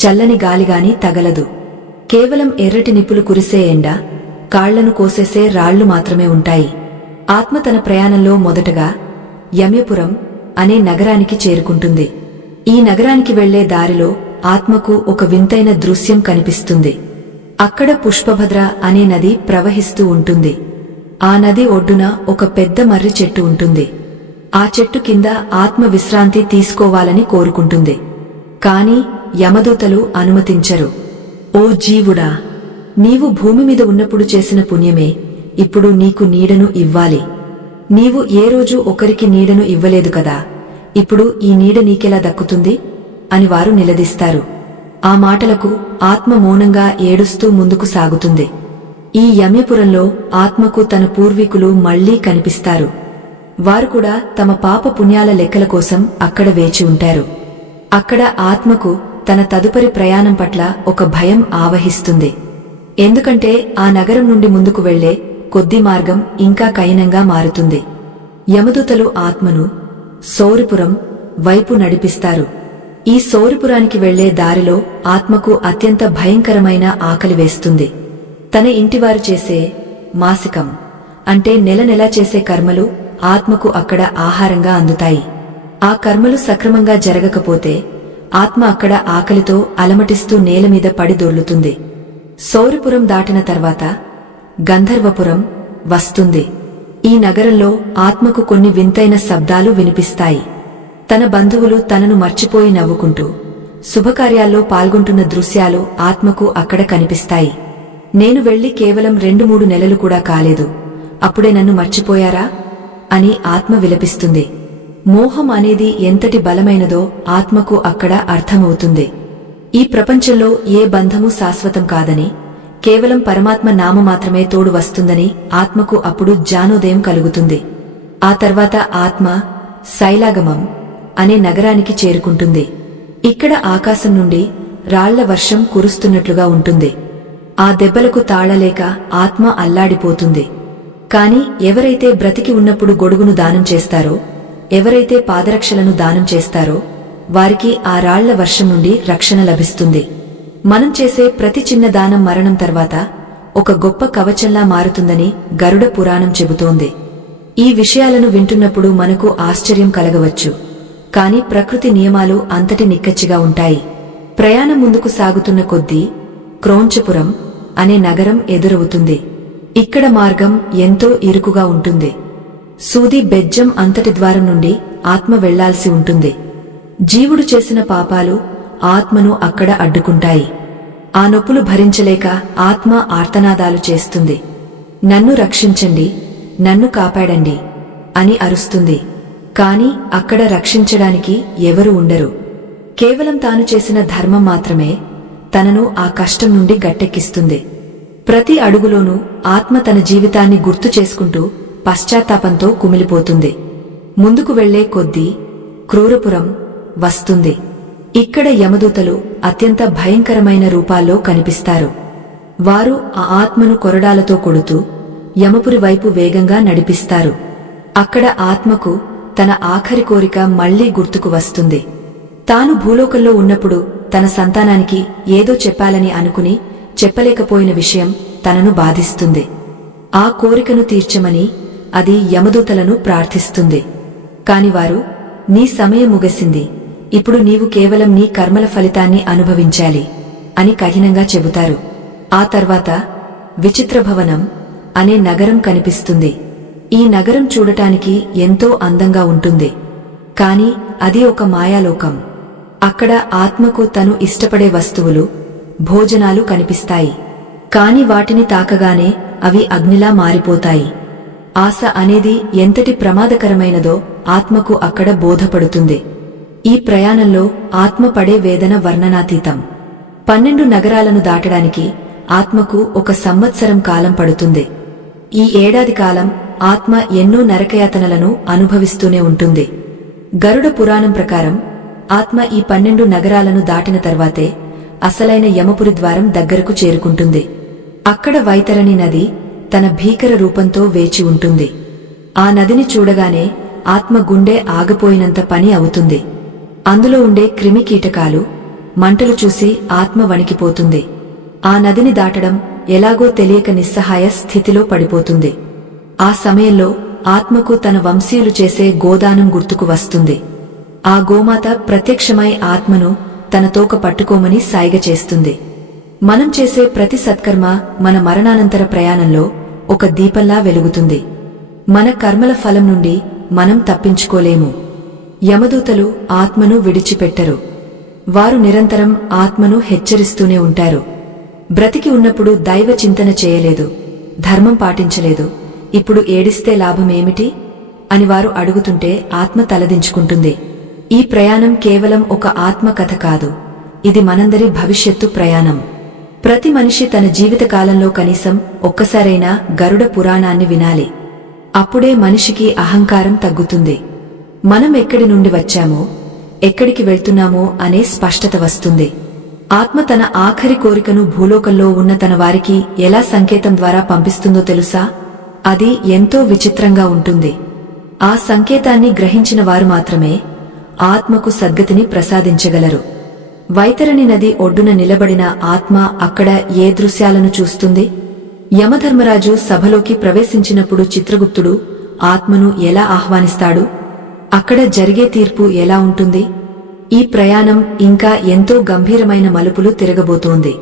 చల్లని గాలిగాని తగలదు. కేవలం ఎర్రటి నిప్పులు కురిసే ఎండ, కాళ్లను కోసేసే రాళ్లు మాత్రమే ఉంటాయి. ఆత్మ తన ప్రయాణంలో మొదటగా యమ్యపురం అనే నగరానికి చేరుకుంటుంది. ఈ నగరానికి వెళ్లే దారిలో ఆత్మకు ఒక వింతైన దృశ్యం కనిపిస్తుంది. అక్కడ పుష్పభద్ర అనే నది ప్రవహిస్తూ ఉంటుంది. ఆ నది ఒడ్డున ఒక పెద్ద మర్రి చెట్టు ఉంటుంది. ఆ చెట్టు కింద ఆత్మ విశ్రాంతి తీసుకోవాలని కోరుకుంటుంది. కాని యమదూతలు అనుమతించరు. ఓ జీవుడా, నీవు భూమి మీద ఉన్నప్పుడు చేసిన పుణ్యమే ఇప్పుడు నీకు నీడను ఇవ్వాలి. నీవు ఏ రోజు ఒకరికి నీడను ఇవ్వలేదు కదా, ఇప్పుడు ఈ నీడ నీకెలా దక్కుతుంది అని వారు నిలదీస్తారు. ఆ మాటలకు ఆత్మ మౌనంగా ఏడుస్తూ ముందుకు సాగుతుంది. ఈ యమ్యపురంలో ఆత్మకు తన పూర్వీకులు మళ్లీ కనిపిస్తారు. వారు కూడా తమ పాప పుణ్యాల లెక్కల కోసం అక్కడ వేచి ఉంటారు. అక్కడ ఆత్మకు తన తదుపరి ప్రయాణం పట్ల ఒక భయం ఆవహిస్తుంది. ఎందుకంటే ఆ నగరం నుండి ముందుకు వెళ్లే కొద్ది మార్గం ఇంకా కఠినంగా మారుతుంది. యమదూతలు ఆత్మను సౌరిపురం వైపు నడిపిస్తారు. ఈ సౌరిపురానికి వెళ్లే దారిలో ఆత్మకు అత్యంత భయంకరమైన ఆకలి వేస్తుంది. తన ఇంటివారు చేసే మాసికం అంటే నెల నెలా చేసే కర్మలు ఆత్మకు అక్కడ ఆహారంగా అందుతాయి. ఆ కర్మలు సక్రమంగా జరగకపోతే ఆత్మ అక్కడ ఆకలితో అలమటిస్తూ నేలమీద పడి దొర్లుతుంది. సౌరిపురం దాటిన తర్వాత గంధర్వపురం వస్తుంది. ఈ నగరంలో ఆత్మకు కొన్ని వింతైన శబ్దాలు వినిపిస్తాయి. తన బంధువులు తనను మర్చిపోయి నవ్వుకుంటూ శుభకార్యాల్లో పాల్గొంటున్న దృశ్యాలు ఆత్మకు అక్కడ కనిపిస్తాయి. నేను వెళ్లి కేవలం 2-3 నెలలు కూడా కాలేదు, అప్పుడే నన్ను మర్చిపోయారా అని ఆత్మ విలపిస్తుంది. మోహం అనేది ఎంతటి బలమైనదో ఆత్మకు అక్కడ అర్థమవుతుంది. ఈ ప్రపంచంలో ఏ బంధము శాశ్వతం కాదని, కేవలం పరమాత్మ నామ మాత్రమే తోడు వస్తుందని ఆత్మకు అప్పుడు జ్ఞానోదయం కలుగుతుంది. ఆ తర్వాత ఆత్మ శైలాగమం అనే నగరానికి చేరుకుంటుంది. ఇక్కడ ఆకాశం నుండి రాళ్ల వర్షం కురుస్తున్నట్లుగా ఉంటుంది. ఆ దెబ్బలకు తాళలేక ఆత్మ అల్లాడిపోతుంది. కాని ఎవరైతే బ్రతికి ఉన్నప్పుడు గొడుగును దానం చేస్తారో, ఎవరైతే పాదరక్షలను దానం చేస్తారో వారికి ఆ రాళ్ల వర్షం నుండి రక్షణ లభిస్తుంది. మనం చేసే ప్రతి చిన్న దానం మరణం తర్వాత ఒక గొప్ప కవచంలా మారుతుందని గరుడ పురాణం చెబుతోంది. ఈ విషయాలను వింటున్నప్పుడు మనకు ఆశ్చర్యం కలగవచ్చు. కాని ప్రకృతి నియమాలు అంతటి నిక్కచ్చిగా ఉంటాయి. ప్రయాణం ముందుకు సాగుతున్న కొద్దీ క్రోంచపురం అనే నగరం ఎదురవుతుంది. ఇక్కడ మార్గం ఎంతో ఇరుకుగా ఉంటుంది. సూది బెజ్జం అంతటి ద్వారం నుండి ఆత్మ వెళ్లాల్సి ఉంటుంది. జీవుడు చేసిన పాపాలు ఆత్మను అక్కడ అడ్డుకుంటాయి. ఆ నొప్పులు భరించలేక ఆత్మ ఆర్తనాదాలు చేస్తుంది. నన్ను రక్షించండి, నన్ను కాపాడండి అని అరుస్తుంది. కాని అక్కడ రక్షించడానికి ఎవరూ ఉండరు. కేవలం తాను చేసిన ధర్మం మాత్రమే తనను ఆ కష్టం నుండి గట్టెక్కిస్తుంది. ప్రతి అడుగులోనూ ఆత్మ తన జీవితాన్ని గుర్తు చేసుకుంటూ పశ్చాత్తాపంతో కుమిలిపోతుంది. ముందుకు వెళ్లే కొద్దీ క్రూరపురం వస్తుంది. ఇక్కడ యమదూతలు అత్యంత భయంకరమైన రూపాల్లో కనిపిస్తారు. వారు ఆ ఆత్మను కొరడాలతో కొడుతూ యమపురి వైపు వేగంగా నడిపిస్తారు. అక్కడ ఆత్మకు తన ఆఖరి కోరిక మళ్లీ గుర్తుకు వస్తుంది. తాను భూలోకంలో ఉన్నప్పుడు తన సంతానానికి ఏదో చెప్పాలని అనుకుని చెప్పలేకపోయిన విషయం తనను బాధిస్తుంది. ఆ కోరికను తీర్చమని అది యమదూతలను ప్రార్థిస్తుంది. కాని వారు, నీ సమయం ముగిసింది, ఇప్పుడు నీవు కేవలం నీ కర్మల ఫలితాన్ని అనుభవించాలి అని కఠినంగా చెబుతారు. ఆ తర్వాత విచిత్రభవనం అనే నగరం కనిపిస్తుంది. ఈ నగరం చూడటానికి ఎంతో అందంగా ఉంటుంది. కాని అది ఒక మాయాలోకం. అక్కడ ఆత్మకు తను ఇష్టపడే వస్తువులు, భోజనాలు కనిపిస్తాయి. కాని వాటిని తాకగానే అవి అగ్నిలా మారిపోతాయి. ఆశ అనేది ఎంతటి ప్రమాదకరమైనదో ఆత్మకు అక్కడ బోధపడుతుంది. ఈ ప్రయాణంలో ఆత్మ పడే వేదన వర్ణనాతీతం. 12 నగరాలను దాటడానికి ఆత్మకు 1 సంవత్సరం కాలం పడుతుంది. ఈ ఏడాది కాలం ఆత్మ ఎన్నో నరకయాతనలను అనుభవిస్తూనే ఉంటుంది. గరుడ పురాణం ప్రకారం ఆత్మ ఈ 12 నగరాలను దాటిన తర్వాతే అసలైన యమపురి ద్వారం దగ్గరకు చేరుకుంటుంది. అక్కడ వైతరణి నది తన భీకర రూపంతో వేచి ఉంటుంది. ఆ నదిని చూడగానే ఆత్మ గుండె ఆగిపోయినంత పని అవుతుంది. అందులో ఉండే క్రిమికీటకాలు, మంటలు చూసి ఆత్మ వణికిపోతుంది. ఆ నదిని దాటడం ఎలాగో తెలియక నిస్సహాయ స్థితిలో పడిపోతుంది. ఆ సమయంలో ఆత్మకు తన వంశీయులు చేసే గోదానం గుర్తుకు వస్తుంది. ఆ గోమాత ప్రత్యక్షమై ఆత్మను తన తోక పట్టుకోమని సాయిగ చేస్తుంది. మనం చేసే ప్రతి సత్కర్మ మన మరణానంతర ప్రయాణంలో ఒక దీపంలా వెలుగుతుంది. మన కర్మల ఫలం నుండి మనం తప్పించుకోలేము. యమదూతలు ఆత్మను విడిచిపెట్టరు. వారు నిరంతరం ఆత్మను హెచ్చరిస్తూనే ఉంటారు. బ్రతికి ఉన్నప్పుడు దైవ చింతన చేయలేదు, ధర్మం పాటించలేదు, ఇప్పుడు ఏడిస్తే లాభమేమిటి అని వారు అడుగుతుంటే ఆత్మ తలదించుకుంటుంది. ఈ ప్రయాణం కేవలం ఒక ఆత్మ కథ కాదు, ఇది మనందరి భవిష్యత్తు ప్రయాణం. ప్రతి మనిషి తన జీవితకాలంలో కనీసం ఒక్కసారైనా గరుడ పురాణాన్ని వినాలి. అప్పుడే మనిషికి అహంకారం తగ్గుతుంది. మనం ఎక్కడి నుండి వచ్చామో, ఎక్కడికి వెళ్తున్నామో అనే స్పష్టత వస్తుంది. ఆత్మ తన ఆఖరి కోరికను భూలోకంలో ఉన్న తన వారికి ఎలా సంకేతం ద్వారా పంపిస్తుందో తెలుసా? అది ఎంతో విచిత్రంగా ఉంటుంది. ఆ సంకేతాన్ని గ్రహించిన వారు మాత్రమే ఆత్మకు సద్గతిని ప్రసాదించగలరు. వైతరణి నది ఒడ్డున నిలబడిన ఆత్మ అక్కడ ఏ దృశ్యాలను చూస్తుంది? యమధర్మరాజు సభలోకి ప్రవేశించినప్పుడు చిత్రగుప్తుడు ఆత్మను ఎలా ఆహ్వానిస్తాడు? అక్కడ జరిగే తీర్పు ఎలా ఉంటుంది? ఈ ప్రయాణం ఇంకా ఎంతో గంభీరమైన మలుపులు తిరగబోతోంది.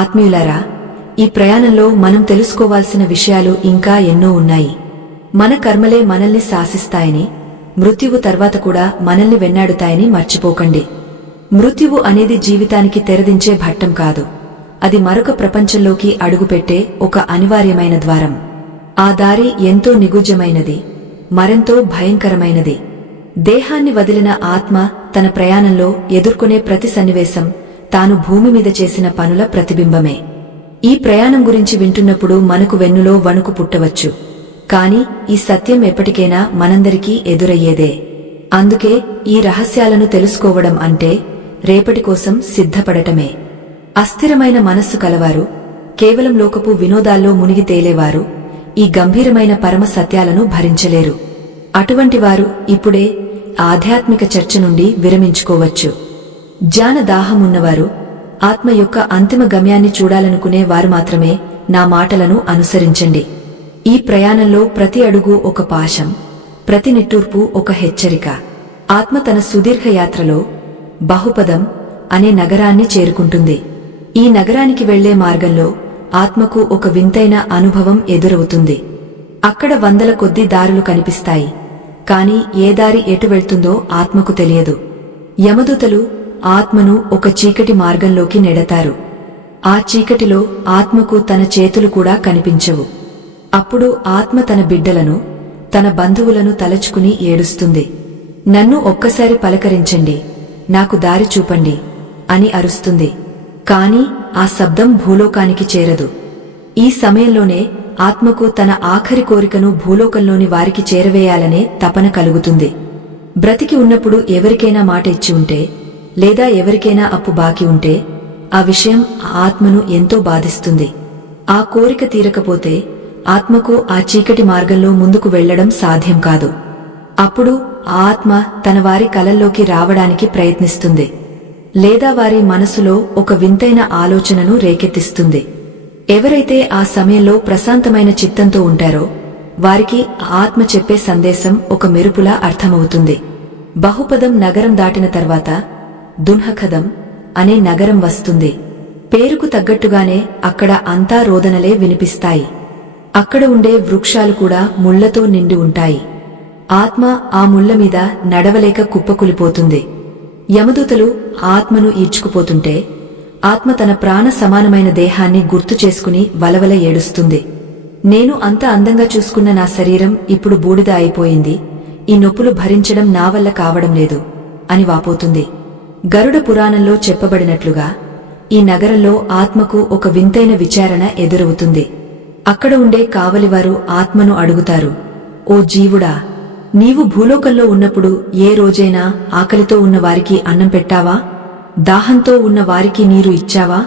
ఆత్మీయులారా, ఈ ప్రయాణంలో మనం తెలుసుకోవాల్సిన విషయాలు ఇంకా ఎన్నో ఉన్నాయి. మన కర్మలే మనల్ని శాసిస్తాయని, మృత్యువు తర్వాత కూడా మనల్ని వెన్నాడుతాయని మర్చిపోకండి. మృత్యువు అనేది జీవితానికి తెరదించే భట్టం కాదు, అది మరొక ప్రపంచంలోకి అడుగుపెట్టే ఒక అనివార్యమైన ద్వారం. ఆ దారి ఎంతో నిగూఢమైనది, మరెంతో భయంకరమైనది. దేహాన్ని వదిలిన ఆత్మ తన ప్రయాణంలో ఎదుర్కొనే ప్రతి సన్నివేశం తాను భూమి మీద చేసిన పనుల ప్రతిబింబమే. ఈ ప్రయాణం గురించి వింటున్నప్పుడు మనకు వెన్నులో వణుకు పుట్టవచ్చు. కాని ఈ సత్యం ఎప్పటికైనా మనందరికీ ఎదురయ్యేదే. అందుకే ఈ రహస్యాలను తెలుసుకోవడం అంటే రేపటి కోసం సిద్ధపడటమే. అస్థిరమైన మనస్సు కలవారు, కేవలం లోకపు వినోదాల్లో మునిగి తేలేవారు ఈ గంభీరమైన పరమ సత్యాలను భరించలేరు. అటువంటివారు ఇప్పుడే ఆధ్యాత్మిక చర్చ నుండి విరమించుకోవచ్చు. జ్ఞాన దాహమున్నవారు, ఆత్మ యొక్క అంతిమ గమ్యాన్ని చూడాలనుకునే వారు మాత్రమే నా మాటలను అనుసరించండి. ఈ ప్రయాణంలో ప్రతి అడుగు ఒక పాశం, ప్రతి నిట్టూర్పు ఒక హెచ్చరిక. ఆత్మ తన సుదీర్ఘ యాత్రలో బహుపదం అనే నగరాన్ని చేరుకుంటుంది. ఈ నగరానికి వెళ్లే మార్గంలో ఆత్మకు ఒక వింతైన అనుభవం ఎదురవుతుంది. అక్కడ వందల కొద్ది దారులు కనిపిస్తాయి, కాని ఏ దారి ఎటు వెళ్తుందో ఆత్మకు తెలియదు. యమదూతలు ఆత్మను ఒక చీకటి మార్గంలోకి నెడతారు. ఆ చీకటిలో ఆత్మకు తన చేతులు కూడా కనిపించవు. అప్పుడు ఆత్మ తన బిడ్డలను, తన బంధువులను తలచుకుని ఏడుస్తుంది. నన్ను ఒక్కసారి పలకరించండి, నాకు దారి చూపండి అని అరుస్తుంది. కాని ఆ శబ్దం భూలోకానికి చేరదు. ఈ సమయంలోనే ఆత్మకు తన ఆఖరి కోరికను భూలోకంలోని వారికి చేరవేయాలనే తపన కలుగుతుంది. బ్రతికి ఉన్నప్పుడు ఎవరికైనా మాట ఇచ్చి ఉంటే, లేదా ఎవరికైనా అప్పు బాకి ఉంటే ఆ విషయం ఆత్మను ఎంతో బాధిస్తుంది. ఆ కోరిక తీరకపోతే ఆత్మకు ఆ చీకటి మార్గంలో ముందుకు వెళ్లడం సాధ్యం కాదు. అప్పుడు ఆత్మ తన వారి కలల్లోకి రావడానికి ప్రయత్నిస్తుంది, లేదా వారి మనసులో ఒక వింతైన ఆలోచనను రేకెత్తిస్తుంది. ఎవరైతే ఆ సమయంలో ప్రశాంతమైన చిత్తంతో ఉంటారో వారికి ఆత్మ చెప్పే సందేశం ఒక మెరుపులా అర్థమవుతుంది. బహుపదం నగరం దాటిన తర్వాత దున్హఖదం అనే నగరం వస్తుంది. పేరుకు తగ్గట్టుగానే అక్కడ అంతా రోదనలే వినిపిస్తాయి. అక్కడ ఉండే వృక్షాలు కూడా ముళ్లతో నిండి ఉంటాయి. ఆత్మ ఆ ముళ్ల మీద నడవలేక కుప్పకులిపోతుంది. యమదూతలు ఆత్మను ఈడ్చుకుపోతుంటే ఆత్మ తన ప్రాణ సమానమైన దేహాన్ని గుర్తు చేసుకుని వలవల ఏడుస్తుంది. నేను అంత అందంగా చూసుకున్న నా శరీరం ఇప్పుడు బూడిద అయిపోయింది, ఈ నొప్పులు భరించడం నా వల్ల కావడం లేదు అని వాపోతుంది. గరుడ పురాణంలో చెప్పబడినట్లుగా ఈ నగరంలో ఆత్మకు ఒక వింతైన విచారణ ఎదురవుతుంది. అక్కడ ఉండే కావలివారు ఆత్మను అడుగుతారు, ఓ జీవుడా, నీవు భూలోకంలో ఉన్నప్పుడు ఏ రోజైనా ఆకలితో ఉన్న వారికి అన్నం పెట్టావా? దాహంతో ఉన్న వారికి నీరు ఇచ్చావా?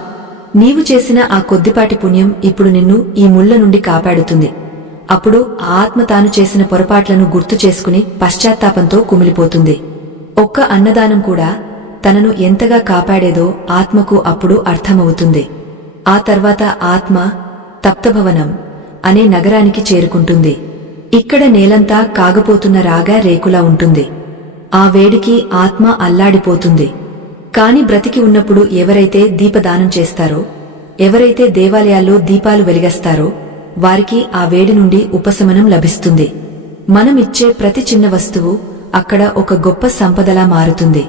నీవు చేసిన ఆ కొద్దిపాటి పుణ్యం ఇప్పుడు నిన్ను ఈ ముళ్ల నుండి కాపాడుతుంది. అప్పుడు ఆత్మ తాను చేసిన పొరపాట్లను గుర్తు చేసుకుని పశ్చాత్తాపంతో కుమిలిపోతుంది. ఒక్క అన్నదానం కూడా తనను ఎంతగా కాపాడేదో ఆత్మకు అప్పుడు అర్థమవుతుంది. ఆ తర్వాత ఆత్మ తప్తభవనం అనే నగరానికి చేరుకుంటుంది. ఇక్కడ నేలంతా కాగపోతున్న రాగా రేకులా ఉంటుంది. ఆ వేడికి ఆత్మ అల్లాడిపోతుంది. కాని బ్రతికి ఉన్నప్పుడు ఎవరైతే దీపదానం చేస్తారో, ఎవరైతే దేవాలయాల్లో దీపాలు వెలిగస్తారో వారికి ఆ వేడి నుండి ఉపశమనం లభిస్తుంది. మనం ఇచ్చే ప్రతి చిన్న వస్తువు అక్కడ ఒక గొప్ప సంపదలా మారుతుంది.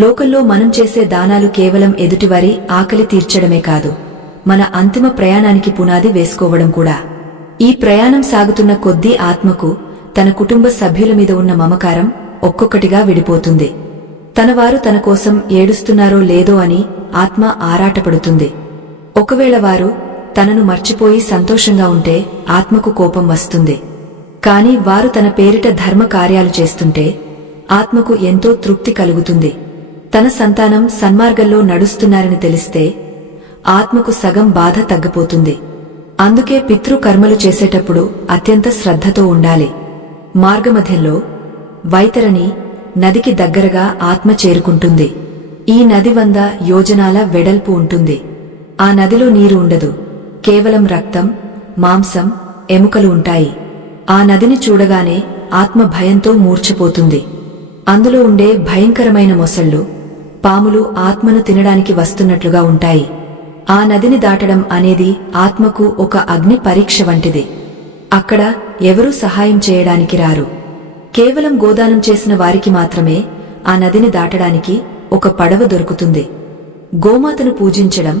లోకంలో మనం చేసే దానాలు కేవలం ఎదుటివారి ఆకలి తీర్చడమే కాదు, మన అంతిమ ప్రయాణానికి పునాది వేసుకోవడం కూడా. ఈ ప్రయాణం సాగుతున్న కొద్దీ ఆత్మకు తన కుటుంబ సభ్యుల మీద ఉన్న మమకారం ఒక్కొక్కటిగా విడిపోతుంది. తనవారు తన కోసం ఏడుస్తున్నారో లేదో అని ఆత్మ ఆరాటపడుతుంది. ఒకవేళ వారు తనను మర్చిపోయి సంతోషంగా ఉంటే ఆత్మకు కోపం వస్తుంది. కాని వారు తన పేరిట ధర్మ కార్యాలు చేస్తుంటే ఆత్మకు ఎంతో తృప్తి కలుగుతుంది. తన సంతానం సన్మార్గంలో నడుస్తున్నారని తెలిస్తే ఆత్మకు సగం బాధ తగ్గిపోతుంది. అందుకే పితృకర్మలు చేసేటప్పుడు అత్యంత శ్రద్ధతో ఉండాలి. మార్గమధ్యంలో వైతరణి నదికి దగ్గరగా ఆత్మ చేరుకుంటుంది. ఈ నది 100 యోజనాల వెడల్పు ఉంటుంది. ఆ నదిలో నీరు ఉండదు, కేవలం రక్తం, మాంసం, ఎముకలు ఉంటాయి. ఆ నదిని చూడగానే ఆత్మ భయంతో మూర్ఛపోతుంది. అందులో ఉండే భయంకరమైన మొసళ్ళు, పాములు ఆత్మను తినడానికి వస్తున్నట్లుగా ఉంటాయి. ఆ నదిని దాటడం అనేది ఆత్మకు ఒక అగ్ని పరీక్ష వంటిది. అక్కడ ఎవరూ సహాయం చేయడానికి రారు. కేవలం గోదానం చేసిన వారికి మాత్రమే ఆ నదిని దాటడానికి ఒక పడవ దొరుకుతుంది. గోమాతను పూజించడం,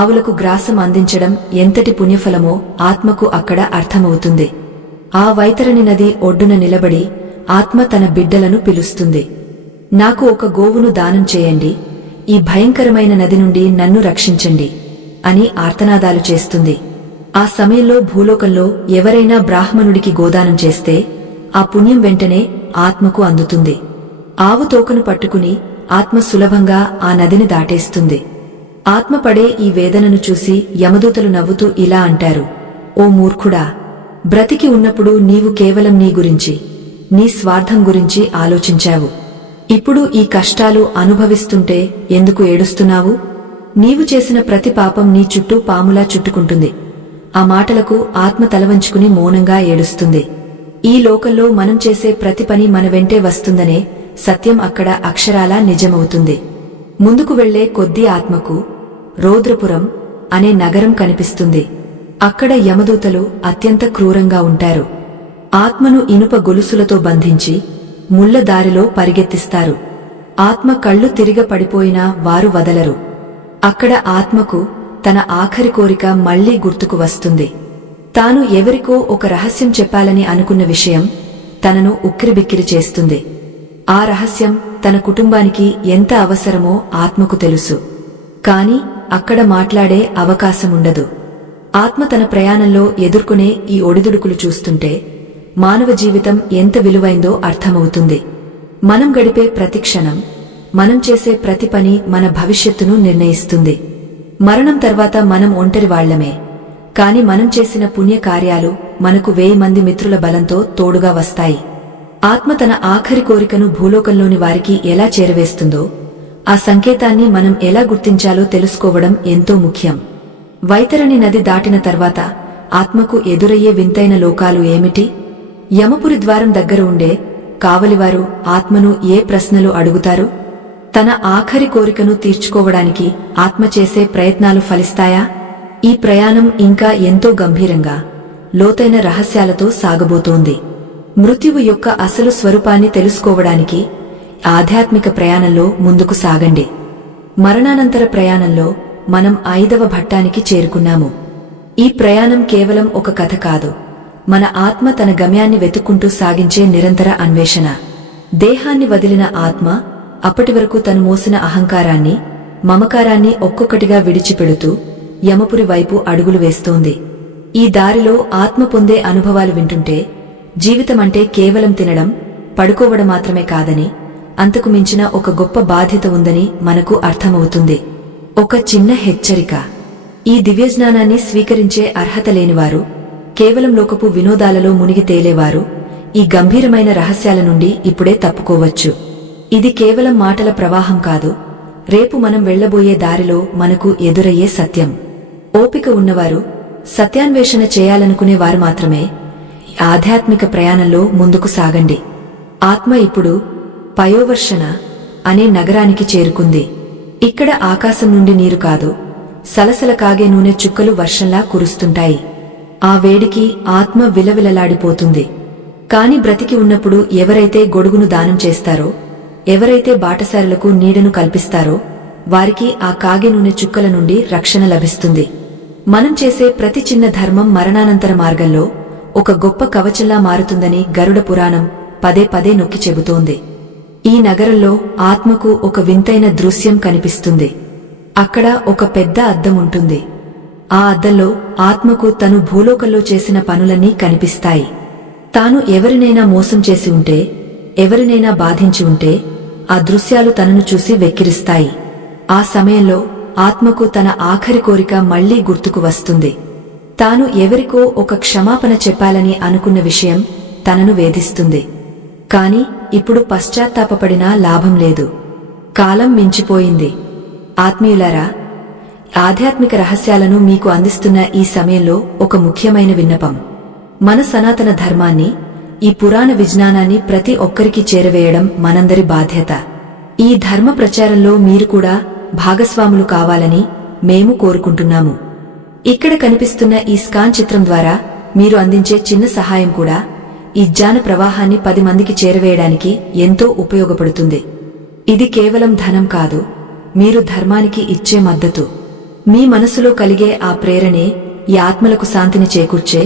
ఆవులకు గ్రాసం అందించడం ఎంతటి పుణ్యఫలమో ఆత్మకు అక్కడ అర్థమవుతుంది. ఆ వైతరణి నది ఒడ్డున నిలబడి ఆత్మ తన బిడ్డలను పిలుస్తుంది. నాకు ఒక గోవును దానం చేయండి, ఈ భయంకరమైన నది నుండి నన్ను రక్షించండి అని ఆర్తనాదాలు చేస్తుంది. ఆ సమయంలో భూలోకంలో ఎవరైనా బ్రాహ్మణుడికి గోదానం చేస్తే ఆ పుణ్యం వెంటనే ఆత్మకు అందుతుంది. ఆవు తోకను పట్టుకుని ఆత్మ సులభంగా ఆ నదిని దాటేస్తుంది. ఆత్మ పడే ఈ వేదనను చూసి యమదూతలు నవ్వుతూ ఇలా అంటారు, ఓ మూర్ఖుడా, బ్రతికి ఉన్నప్పుడు నీవు కేవలం నీ గురించి, నీ స్వార్థం గురించి ఆలోచించావు. ఇప్పుడు ఈ కష్టాలు అనుభవిస్తుంటే ఎందుకు ఏడుస్తున్నావు? నీవు చేసిన ప్రతి పాపం నీ చుట్టూ పాములా చుట్టుకుంటుంది. ఆ మాటలకు ఆత్మ తలవంచుకుని మౌనంగా ఏడుస్తుంది. ఈ లోకంలో మనం చేసే ప్రతి పని మన వెంటే వస్తుందనే సత్యం అక్కడ అక్షరాలా నిజమవుతుంది. ముందుకు వెళ్లే కొద్దీ ఆత్మకు రౌద్రపురం అనే నగరం కనిపిస్తుంది. అక్కడ యమదూతలు అత్యంత క్రూరంగా ఉంటారు. ఆత్మను ఇనుప గొలుసులతో బంధించి ముళ్ల దారిలో పరిగెత్తిస్తారు. ఆత్మ కళ్ళు తిరిగ పడిపోయినా వారు వదలరు. అక్కడ ఆత్మకు తన ఆఖరి కోరిక మళ్లీ గుర్తుకు వస్తుంది. తాను ఎవరికో ఒక రహస్యం చెప్పాలని అనుకున్న విషయం తనను ఉక్కిరిబిక్కిరి చేస్తుంది. ఆ రహస్యం తన కుటుంబానికి ఎంత అవసరమో ఆత్మకు తెలుసు. కాని అక్కడ మాట్లాడే అవకాశముండదు. ఆత్మ తన ప్రయాణంలో ఎదుర్కొనే ఈ ఒడిదుడుకులు చూస్తుంటే మానవ జీవితం ఎంత విలువైందో అర్థమవుతుంది. మనం గడిపే ప్రతి క్షణం, మనం చేసే ప్రతి పని మన భవిష్యత్తును నిర్ణయిస్తుంది. మరణం తర్వాత మనం ఒంటరి వాళ్లమే, కాని మనం చేసిన పుణ్యకార్యాలు మనకు 1000 మంది మిత్రుల బలంతో తోడుగా వస్తాయి. ఆత్మ తన ఆఖరి కోరికను భూలోకంలోని వారికి ఎలా చేరవేస్తుందో, ఆ సంకేతాన్ని మనం ఎలా గుర్తించాలో తెలుసుకోవడం ఎంతో ముఖ్యం. వైతరణి నది దాటిన తర్వాత ఆత్మకు ఎదురయ్యే వింతైన లోకాలు ఏమిటి? యమపురి ద్వారం దగ్గర ఉండే కావలివారు ఆత్మను ఏ ప్రశ్నలు అడుగుతారు? తన ఆఖరి కోరికను తీర్చుకోవడానికి ఆత్మ చేసే ప్రయత్నాలు ఫలిస్తాయా? ఈ ప్రయాణం ఇంకా ఎంతో గంభీరంగా, లోతైన రహస్యాలతో సాగబోతోంది. మృత్యువు యొక్క అసలు స్వరూపాన్ని తెలుసుకోవడానికి ఆధ్యాత్మిక ప్రయాణంలో ముందుకు సాగండి. మరణానంతర ప్రయాణంలో మనం 5వ ఘట్టానికి చేరుకున్నాము. ఈ ప్రయాణం కేవలం ఒక కథ కాదు, మన ఆత్మ తన గమ్యాన్ని వెతుక్కుంటూ సాగించే నిరంతర అన్వేషణ. దేహాన్ని వదిలిన ఆత్మ అప్పటి వరకు తను మోసిన అహంకారాన్ని, మమకారాన్ని ఒక్కొక్కటిగా విడిచిపెడుతూ యమపురి వైపు అడుగులు వేస్తోంది. ఈ దారిలో ఆత్మ పొందే అనుభవాలు వింటుంటే జీవితమంటే కేవలం తినడం, పడుకోవడం మాత్రమే కాదని, అంతకు మించిన ఒక గొప్ప బాధ్యత ఉందని మనకు అర్థమవుతుంది. ఒక చిన్న హెచ్చరిక: ఈ దివ్యజ్ఞానాన్ని స్వీకరించే అర్హత లేనివారు, కేవలం లోకపు వినోదాలలో మునిగి తేలేవారు ఈ గంభీరమైన రహస్యాల నుండి ఇప్పుడే తప్పుకోవచ్చు. ఇది కేవలం మాటల ప్రవాహం కాదు, రేపు మనం వెళ్లబోయే దారిలో మనకు ఎదురయ్యే సత్యం. ఓపిక ఉన్నవారు, సత్యాన్వేషణ చేయాలనుకునేవారు మాత్రమే ఆధ్యాత్మిక ప్రయాణంలో ముందుకు సాగండి. ఆత్మ ఇప్పుడు పయోవర్షణ అనే నగరానికి చేరుకుంది. ఇక్కడ ఆకాశం నుండి నీరు కాదు, సలసల కాగే నూనె చుక్కలు వర్షంలా కురుస్తుంటాయి. ఆ వేడికి ఆత్మ విలవిలలాడిపోతుంది. కాని బ్రతికి ఉన్నప్పుడు ఎవరైతే గొడుగును దానం చేస్తారో, ఎవరైతే బాటసారులకు నీడను కల్పిస్తారో వారికి ఆ కాగే నూనె చుక్కల నుండి రక్షణ లభిస్తుంది. మనం చేసే ప్రతి చిన్న ధర్మం మరణానంతర మార్గంలో ఒక గొప్ప కవచంలా మారుతుందని గరుడ పురాణం పదే పదే నొక్కి చెబుతోంది. ఈ నగరంలో ఆత్మకు ఒక వింతైన దృశ్యం కనిపిస్తుంది. అక్కడ ఒక పెద్ద అద్దం ఉంటుంది. ఆ అద్దంలో ఆత్మకు తను భూలోకంలో చేసిన పనులన్నీ కనిపిస్తాయి. తాను ఎవరినైనా మోసం చేసి ఉంటే, ఎవరినైనా బాధించి ఉంటే ఆ దృశ్యాలు తనను చూసి వెక్కిరిస్తాయి. ఆ సమయంలో ఆత్మకు తన ఆఖరి కోరిక మళ్లీ గుర్తుకు వస్తుంది. తాను ఎవరికో ఒక క్షమాపణ చెప్పాలని అనుకున్న విషయం తనను వేధిస్తుంది. కాని ఇప్పుడు పశ్చాత్తాపపడినా లాభం లేదు. కాలం మించిపోయింది. ఆత్మీయులారా, ఆధ్యాత్మిక రహస్యాలను మీకు అందిస్తున్న ఈ సమయంలో ఒక ముఖ్యమైన విన్నపం. మన సనాతన ధర్మాన్ని, ఈ పురాణ విజ్ఞానాన్ని ప్రతి ఒక్కరికి చేరవేయడం మనందరి బాధ్యత. ఈ ధర్మ ప్రచారంలో మీరు కూడా భాగస్వాములు కావాలని మేము కోరుకుంటున్నాము. ఇక్కడ కనిపిస్తున్న ఈ స్కాన్ చిత్రం ద్వారా మీరు అందించే చిన్న సహాయం కూడా ఈ జ్ఞాన ప్రవాహాన్ని 10 మందికి చేరవేయడానికి ఎంతో ఉపయోగపడుతుంది. ఇది కేవలం ధనం కాదు, మీరు ధర్మానికి ఇచ్చే మద్దతు. మీ మనసులో కలిగే ఆ ప్రేరణే ఈ ఆత్మలకు శాంతిని చేకూర్చే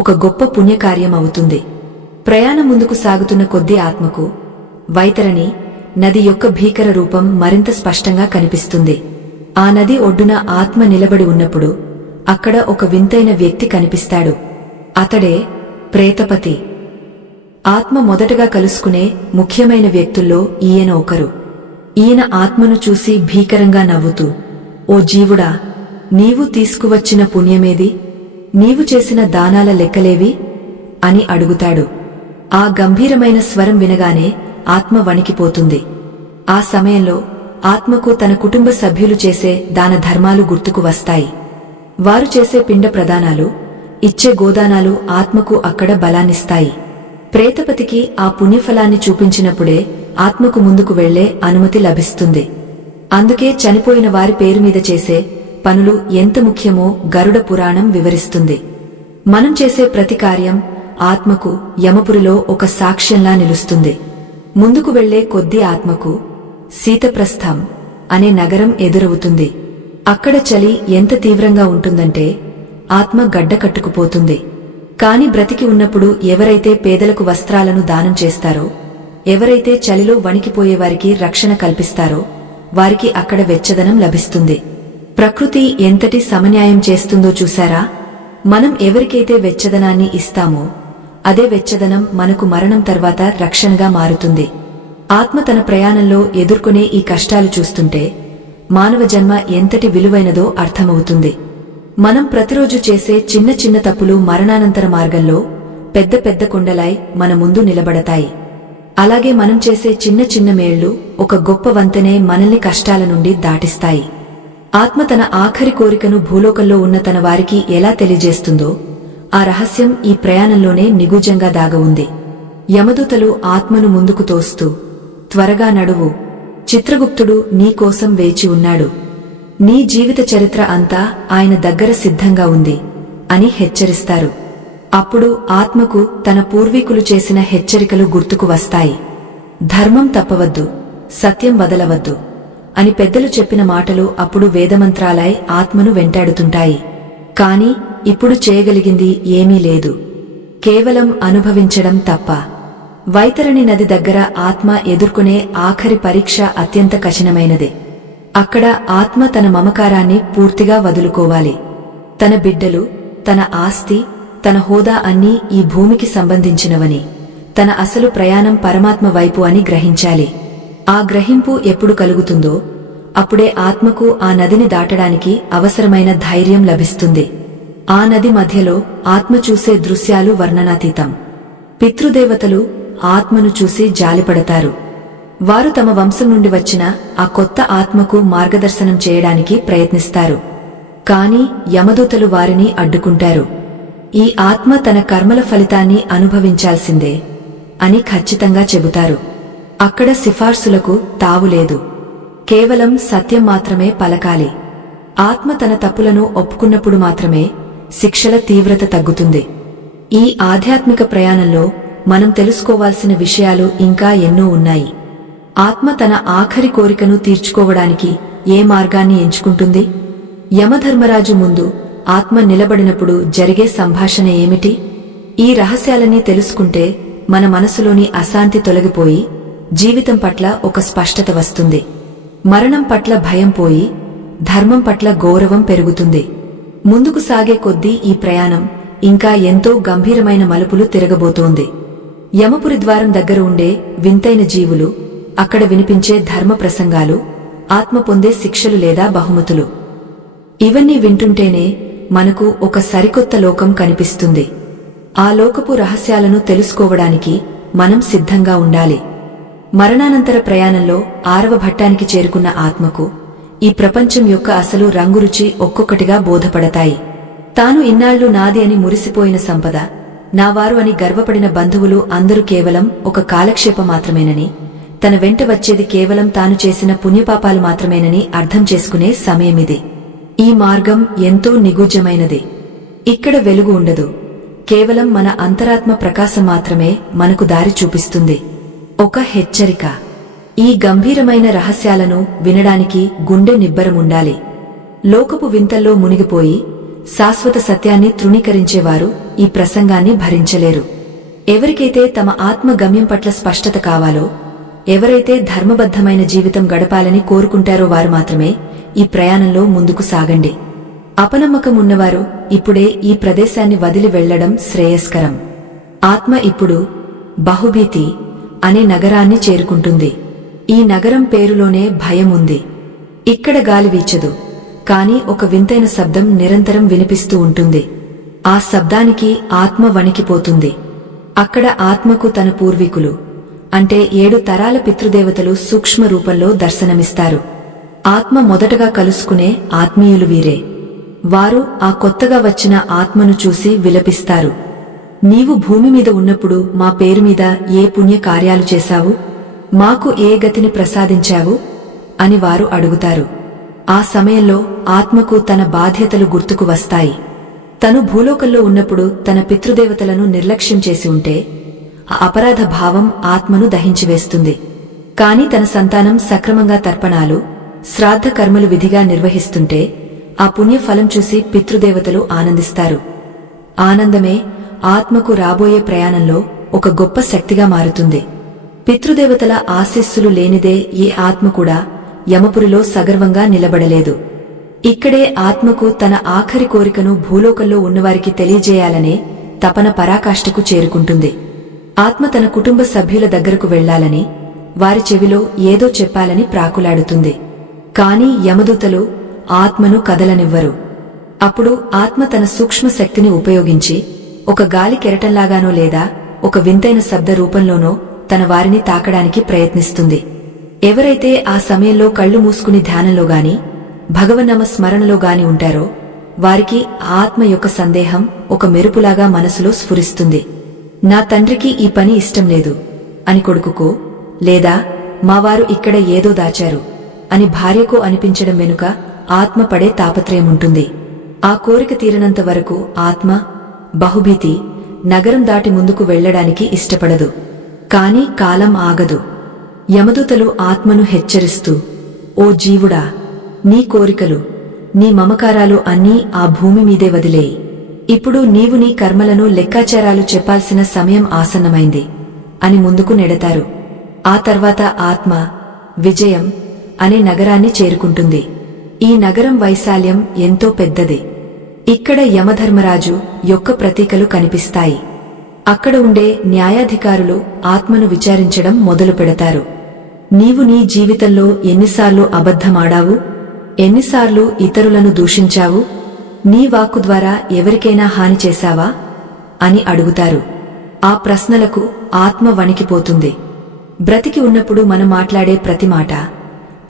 ఒక గొప్ప పుణ్యకార్యం అవుతుంది. ప్రయాణం ముందుకు సాగుతున్న కొద్దీ ఆత్మకు వైతరణి నది యొక్క భీకర రూపం మరింత స్పష్టంగా కనిపిస్తుంది. ఆ నది ఒడ్డున ఆత్మ నిలబడి ఉన్నప్పుడు అక్కడ ఒక వింతైన వ్యక్తి కనిపిస్తాడు. అతడే ప్రేతపతి. ఆత్మ మొదటగా కలుసుకునే ముఖ్యమైన వ్యక్తుల్లో ఈయన ఒకరు. ఈయన ఆత్మను చూసి భీకరంగా నవ్వుతూ, ఓ జీవుడా, నీవు తీసుకువచ్చిన పుణ్యమేది? నీవు చేసిన దానాల లెక్కలేవి అని అడుగుతాడు. ఆ గంభీరమైన స్వరం వినగానే ఆత్మ వణికిపోతుంది. ఆ సమయంలో ఆత్మకు తన కుటుంబ సభ్యులు చేసే దాన ధర్మాలు గుర్తుకు వస్తాయి. వారు చేసే పిండ ప్రదానాలు, ఇచ్చే గోదానాలు ఆత్మకు అక్కడ బలాన్నిస్తాయి. ప్రేతపతికి ఆ పుణ్యఫలాన్ని చూపించినప్పుడే ఆత్మకు ముందుకు వెళ్లే అనుమతి లభిస్తుంది. అందుకే చనిపోయిన వారి పేరు మీద చేసే పనులు ఎంత ముఖ్యమో గరుడ పురాణం వివరిస్తుంది. మనం చేసే ప్రతి కార్యం ఆత్మకు యమపురిలో ఒక సాక్ష్యంలా నిలుస్తుంది. ముందుకు వెళ్లే కొద్దీ ఆత్మకు శీతప్రస్థం అనే నగరం ఎదురవుతుంది. అక్కడ చలి ఎంత తీవ్రంగా ఉంటుందంటే ఆత్మ గడ్డ కట్టుకుపోతుంది. కాని బ్రతికి ఉన్నప్పుడు ఎవరైతే పేదలకు వస్త్రాలను దానం చేస్తారో, ఎవరైతే చలిలో వణికిపోయేవారికి రక్షణ కల్పిస్తారో వారికి అక్కడ వెచ్చదనం లభిస్తుంది. ప్రకృతి ఎంతటి సమన్యాయం చేస్తుందో చూశారా? మనం ఎవరికైతే వెచ్చదనాన్ని ఇస్తామో అదే వెచ్చదనం మనకు మరణం తర్వాత రక్షణగా మారుతుంది. ఆత్మ తన ప్రయాణంలో ఎదుర్కొనే ఈ కష్టాలు చూస్తుంటే మానవ జన్మ ఎంతటి విలువైనదో అర్థమవుతుంది. మనం ప్రతిరోజు చేసే చిన్న చిన్న తప్పులు మరణానంతర మార్గంలో పెద్ద పెద్ద కొండలై మన ముందు నిలబడతాయి. అలాగే మనం చేసే చిన్న చిన్న మేళ్లు ఒక గొప్ప వంతెనే మనల్ని కష్టాల నుండి దాటిస్తాయి. ఆత్మ తన ఆఖరి కోరికను భూలోకంలో ఉన్న తన వారికి ఎలా తెలియజేస్తుందో ఆ రహస్యం ఈ ప్రయాణంలోనే నిగూఢంగా దాగి ఉంది. యమదూతలు ఆత్మను ముందుకు తోస్తూ, త్వరగా నడువు, చిత్రగుప్తుడు నీకోసం వేచి ఉన్నాడు, నీ జీవిత చరిత్ర అంతా ఆయన దగ్గర సిద్ధంగా ఉంది అని హెచ్చరిస్తారు. అప్పుడు ఆత్మకు తన పూర్వీకులు చేసిన హెచ్చరికలు గుర్తుకు వస్తాయి. ధర్మం తప్పవద్దు, సత్యం వదలవద్దు అని పెద్దలు చెప్పిన మాటలు అప్పుడు వేదమంత్రాలై ఆత్మను వెంటాడుతుంటాయి. కాని ఇప్పుడు చేయగలిగింది ఏమీ లేదు, కేవలం అనుభవించడం తప్ప. వైతరణి నది దగ్గర ఆత్మ ఎదుర్కొనే ఆఖరి పరీక్ష అత్యంత కఠినమైనదే. అక్కడ ఆత్మ తన మమకారాన్ని పూర్తిగా వదులుకోవాలి. తన బిడ్డలు, తన ఆస్తి, తన హోదా అన్నీ ఈ భూమికి సంబంధించినవని, తన అసలు ప్రయాణం పరమాత్మ వైపు అని గ్రహించాలి. ఆ గ్రహింపు ఎప్పుడు కలుగుతుందో అప్పుడే ఆత్మకు ఆ నదిని దాటడానికి అవసరమైన ధైర్యం లభిస్తుంది. ఆ నది మధ్యలో ఆత్మ చూసే దృశ్యాలు వర్ణనాతీతం. పితృదేవతలు ఆత్మను చూసి జాలిపడతారు. వారు తమ వంశం నుండి వచ్చిన ఆ కొత్త ఆత్మకు మార్గదర్శనం చేయడానికి ప్రయత్నిస్తారు. కాని యమదూతలు వారిని అడ్డుకుంటారు. ఈ ఆత్మ తన కర్మల ఫలితాన్ని అనుభవించాల్సిందే అని ఖచ్చితంగా చెబుతారు. అక్కడ సిఫార్సులకు తావులేదు, కేవలం సత్యం మాత్రమే పలకాలి. ఆత్మ తన తప్పులను ఒప్పుకున్నప్పుడు మాత్రమే శిక్షల తీవ్రత తగ్గుతుంది. ఈ ఆధ్యాత్మిక ప్రయాణంలో మనం తెలుసుకోవాల్సిన విషయాలు ఇంకా ఎన్నో ఉన్నాయి. ఆత్మ తన ఆఖరి కోరికను తీర్చుకోవడానికి ఏ మార్గాన్ని ఎంచుకుంటుంది? యమధర్మరాజు ముందు ఆత్మ నిలబడినప్పుడు జరిగే సంభాషణ ఏమిటి? ఈ రహస్యాలన్నీ తెలుసుకుంటే మన మనసులోని అశాంతి తొలగిపోయి జీవితం పట్ల ఒక స్పష్టత వస్తుంది. మరణం పట్ల భయం పోయి ధర్మం పట్ల గౌరవం పెరుగుతుంది. ముందుకు సాగే కొద్దీ ఈ ప్రయాణం ఇంకా ఎంతో గంభీరమైన మలుపులు తిరగబోతోంది. యమపురి ద్వారం దగ్గర ఉండే వింతైన జీవులు, అక్కడ వినిపించే ధర్మ ప్రసంగాలు, ఆత్మ పొందే శిక్షలు లేదా బహుమతులు, ఇవన్నీ వింటుంటేనే మనకు ఒక సరికొత్త లోకం కనిపిస్తుంది. ఆ లోకపు రహస్యాలను తెలుసుకోవడానికి మనం సిద్ధంగా ఉండాలి. మరణానంతర ప్రయాణంలో 6వ ఘట్టానికి చేరుకున్న ఆత్మకు ఈ ప్రపంచం యొక్క అసలు రంగురుచి ఒక్కొక్కటిగా బోధపడతాయి. తాను ఇన్నాళ్లు నాది అని మురిసిపోయిన సంపద, నావారు అని గర్వపడిన బంధువులు అందరూ కేవలం ఒక కాలక్షేపం మాత్రమేనని, తన వెంట వచ్చేది కేవలం తాను చేసిన పుణ్యపాపాలు మాత్రమేనని అర్థం చేసుకునే సమయమిది. ఈ మార్గం ఎంతో నిగూఢమైనది. ఇక్కడ వెలుగు ఉండదు, కేవలం మన అంతరాత్మ ప్రకాశం మాత్రమే మనకు దారి చూపిస్తుంది. ఒక హెచ్చరిక: ఈ గంభీరమైన రహస్యాలను వినడానికి గుండె నిబ్బరముండాలి. లోకపు వింతల్లో మునిగిపోయి శాశ్వత సత్యాన్ని తృణీకరించేవారు ఈ ప్రసంగాన్ని భరించలేరు. ఎవరికైతే తమ ఆత్మ గమ్యం పట్ల స్పష్టత కావాలో, ఎవరైతే ధర్మబద్ధమైన జీవితం గడపాలని కోరుకుంటారో వారు మాత్రమే ఈ ప్రయాణంలో ముందుకు సాగండి. అపనమ్మకం ఉన్నవారు ఇప్పుడే ఈ ప్రదేశాన్ని వదిలి వెళ్లడం శ్రేయస్కరం. ఆత్మ ఇప్పుడు బహుభీతి అనే నగరాన్ని చేరుకుంటుంది. ఈ నగరం పేరులోనే భయం ఉంది. ఇక్కడ గాలి వీచదు, కాని ఒక వింతైన శబ్దం నిరంతరం వినిపిస్తూ ఉంటుంది. ఆ శబ్దానికి ఆత్మ వణికిపోతుంది. అక్కడ ఆత్మకు తన పూర్వీకులు అంటే 7 తరాల పితృదేవతలు సూక్ష్మ రూపంలో దర్శనమిస్తారు. ఆత్మ మొదటగా కలుసుకునే ఆత్మీయులు వీరే. వారు ఆ కొత్తగా వచ్చిన ఆత్మను చూసి విలపిస్తారు. నీవు భూమి మీద ఉన్నప్పుడు మా పేరు మీద ఏ పుణ్య కార్యాలు చేశావు, మాకు ఏ గతిని ప్రసాదించావు అని వారు అడుగుతారు. ఆ సమయంలో ఆత్మకు తన బాధ్యతలు గుర్తుకు వస్తాయి. తను భూలోకంలో ఉన్నప్పుడు తన పితృదేవతలను నిర్లక్ష్యం చేసి ఉంటే ఆ అపరాధ భావం ఆత్మను దహించివేస్తుంది. కాని తన సంతానం సక్రమంగా తర్పణాలు, శ్రాద్ధ కర్మలు విధిగా నిర్వహిస్తుంటే ఆ పుణ్యఫలం చూసి పితృదేవతలు ఆనందిస్తారు. ఆనందమే ఆత్మకు రాబోయే ప్రయాణంలో ఒక గొప్ప శక్తిగా మారుతుంది. పితృదేవతల ఆశీస్సులు లేనిదే ఏ ఆత్మ కూడా యమపురిలో సగర్వంగా నిలబడలేదు. ఇక్కడే ఆత్మకు తన ఆఖరి కోరికను భూలోకంలో ఉన్నవారికి తెలియజేయాలనే తపన పరాకాష్ఠకు చేరుకుంటుంది. ఆత్మ తన కుటుంబ సభ్యుల దగ్గరకు వెళ్లాలని, వారి చెవిలో ఏదో చెప్పాలని ప్రాకులాడుతుంది. కాని యమదూతలు ఆత్మను కదలనివ్వరు. అప్పుడు ఆత్మ తన సూక్ష్మ శక్తిని ఉపయోగించి ఒక గాలి కెరటంలాగానో లేదా ఒక వింతైన శబ్ద రూపంలోనో తన వారిని తాకడానికి ప్రయత్నిస్తుంది. ఎవరైతే ఆ సమయంలో కళ్లు మూసుకుని ధ్యానంలో గాని భగవన్నామ స్మరణలో గాని ఉంటారో వారికి ఆత్మ యొక్క సందేహం ఒక మెరుపులాగా మనసులో స్ఫురిస్తుంది. నా తండ్రికి ఈ పని ఇష్టం లేదు అని కొడుకుకో, లేదా మావారు ఇక్కడ ఏదో దాచారు అని భార్యకో అనిపించడం వెనుక ఆత్మ పడే తాపత్రయముంటుంది. ఆ కోరిక తీరనంత వరకు ఆత్మ బహుభీతి నగరం దాటి ముందుకు వెళ్లడానికి ఇష్టపడదు. కాని కాలం ఆగదు. యమదూతలు ఆత్మను హెచ్చరిస్తూ, ఓ జీవుడా, నీ కోరికలు, నీ మమకారాలు అన్నీ ఆ భూమి మీదే వదిలేయి. ఇప్పుడు నీవు నీ కర్మలను లెక్కాచారాలు చెప్పాల్సిన సమయం ఆసన్నమైంది అని ముందుకు నెడతారు. ఆ తర్వాత ఆత్మ విజయం అనే నగరాన్ని చేరుకుంటుంది. ఈ నగరం వైశాల్యం ఎంతో పెద్దది. ఇక్కడ యమధర్మరాజు యొక్క ప్రతీకలు కనిపిస్తాయి. అక్కడ ఉండే న్యాయాధికారులు ఆత్మను విచారించడం మొదలు పెడతారు. నీవు నీ జీవితంలో ఎన్నిసార్లు అబద్ధమాడావు, ఎన్నిసార్లు ఇతరులను దూషించావు, నీ వాక్కు ద్వారా ఎవరికైనా హాని చేశావా అని అడుగుతారు. ఆ ప్రశ్నలకు ఆత్మ వణికిపోతుంది. బ్రతికి ఉన్నప్పుడు మనం మాట్లాడే ప్రతి మాట,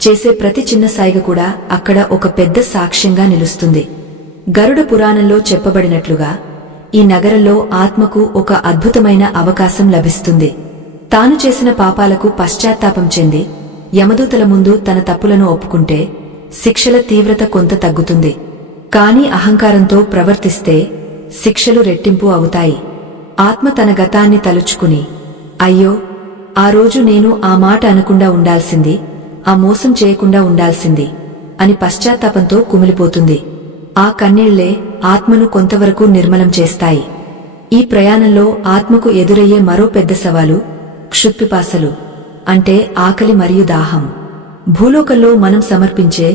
చేసే ప్రతి చిన్న సైగ కూడా అక్కడ ఒక పెద్ద సాక్ష్యంగా నిలుస్తుంది. గరుడ పురాణంలో చెప్పబడినట్లుగా ఈ నగరంలో ఆత్మకు ఒక అద్భుతమైన అవకాశం లభిస్తుంది. తాను చేసిన పాపాలకు పశ్చాత్తాపం చెంది యమదూతల ముందు తన తప్పులను ఒప్పుకుంటే శిక్షల తీవ్రత కొంత తగ్గుతుంది. కాని అహంకారంతో ప్రవర్తిస్తే శిక్షలు రెట్టింపు అవుతాయి. ఆత్మ తన గతాన్ని తలుచుకుని, అయ్యో, ఆ రోజు నేను ఆ మాట అనకుండా ఉండాల్సింది, ఆ మోసం చేయకుండా ఉండాల్సింది అని పశ్చాత్తాపంతో కుమిలిపోతుంది. ఆ కన్నీళ్లే ఆత్మను కొంతవరకు నిర్మలం చేస్తాయి. ఈ ప్రయాణంలో ఆత్మకు ఎదురయ్యే మరో పెద్ద సవాలు క్షుత్పిపాసలు, అంటే ఆకలి మరియు దాహం. భూలోకంలో మనం సమర్పించే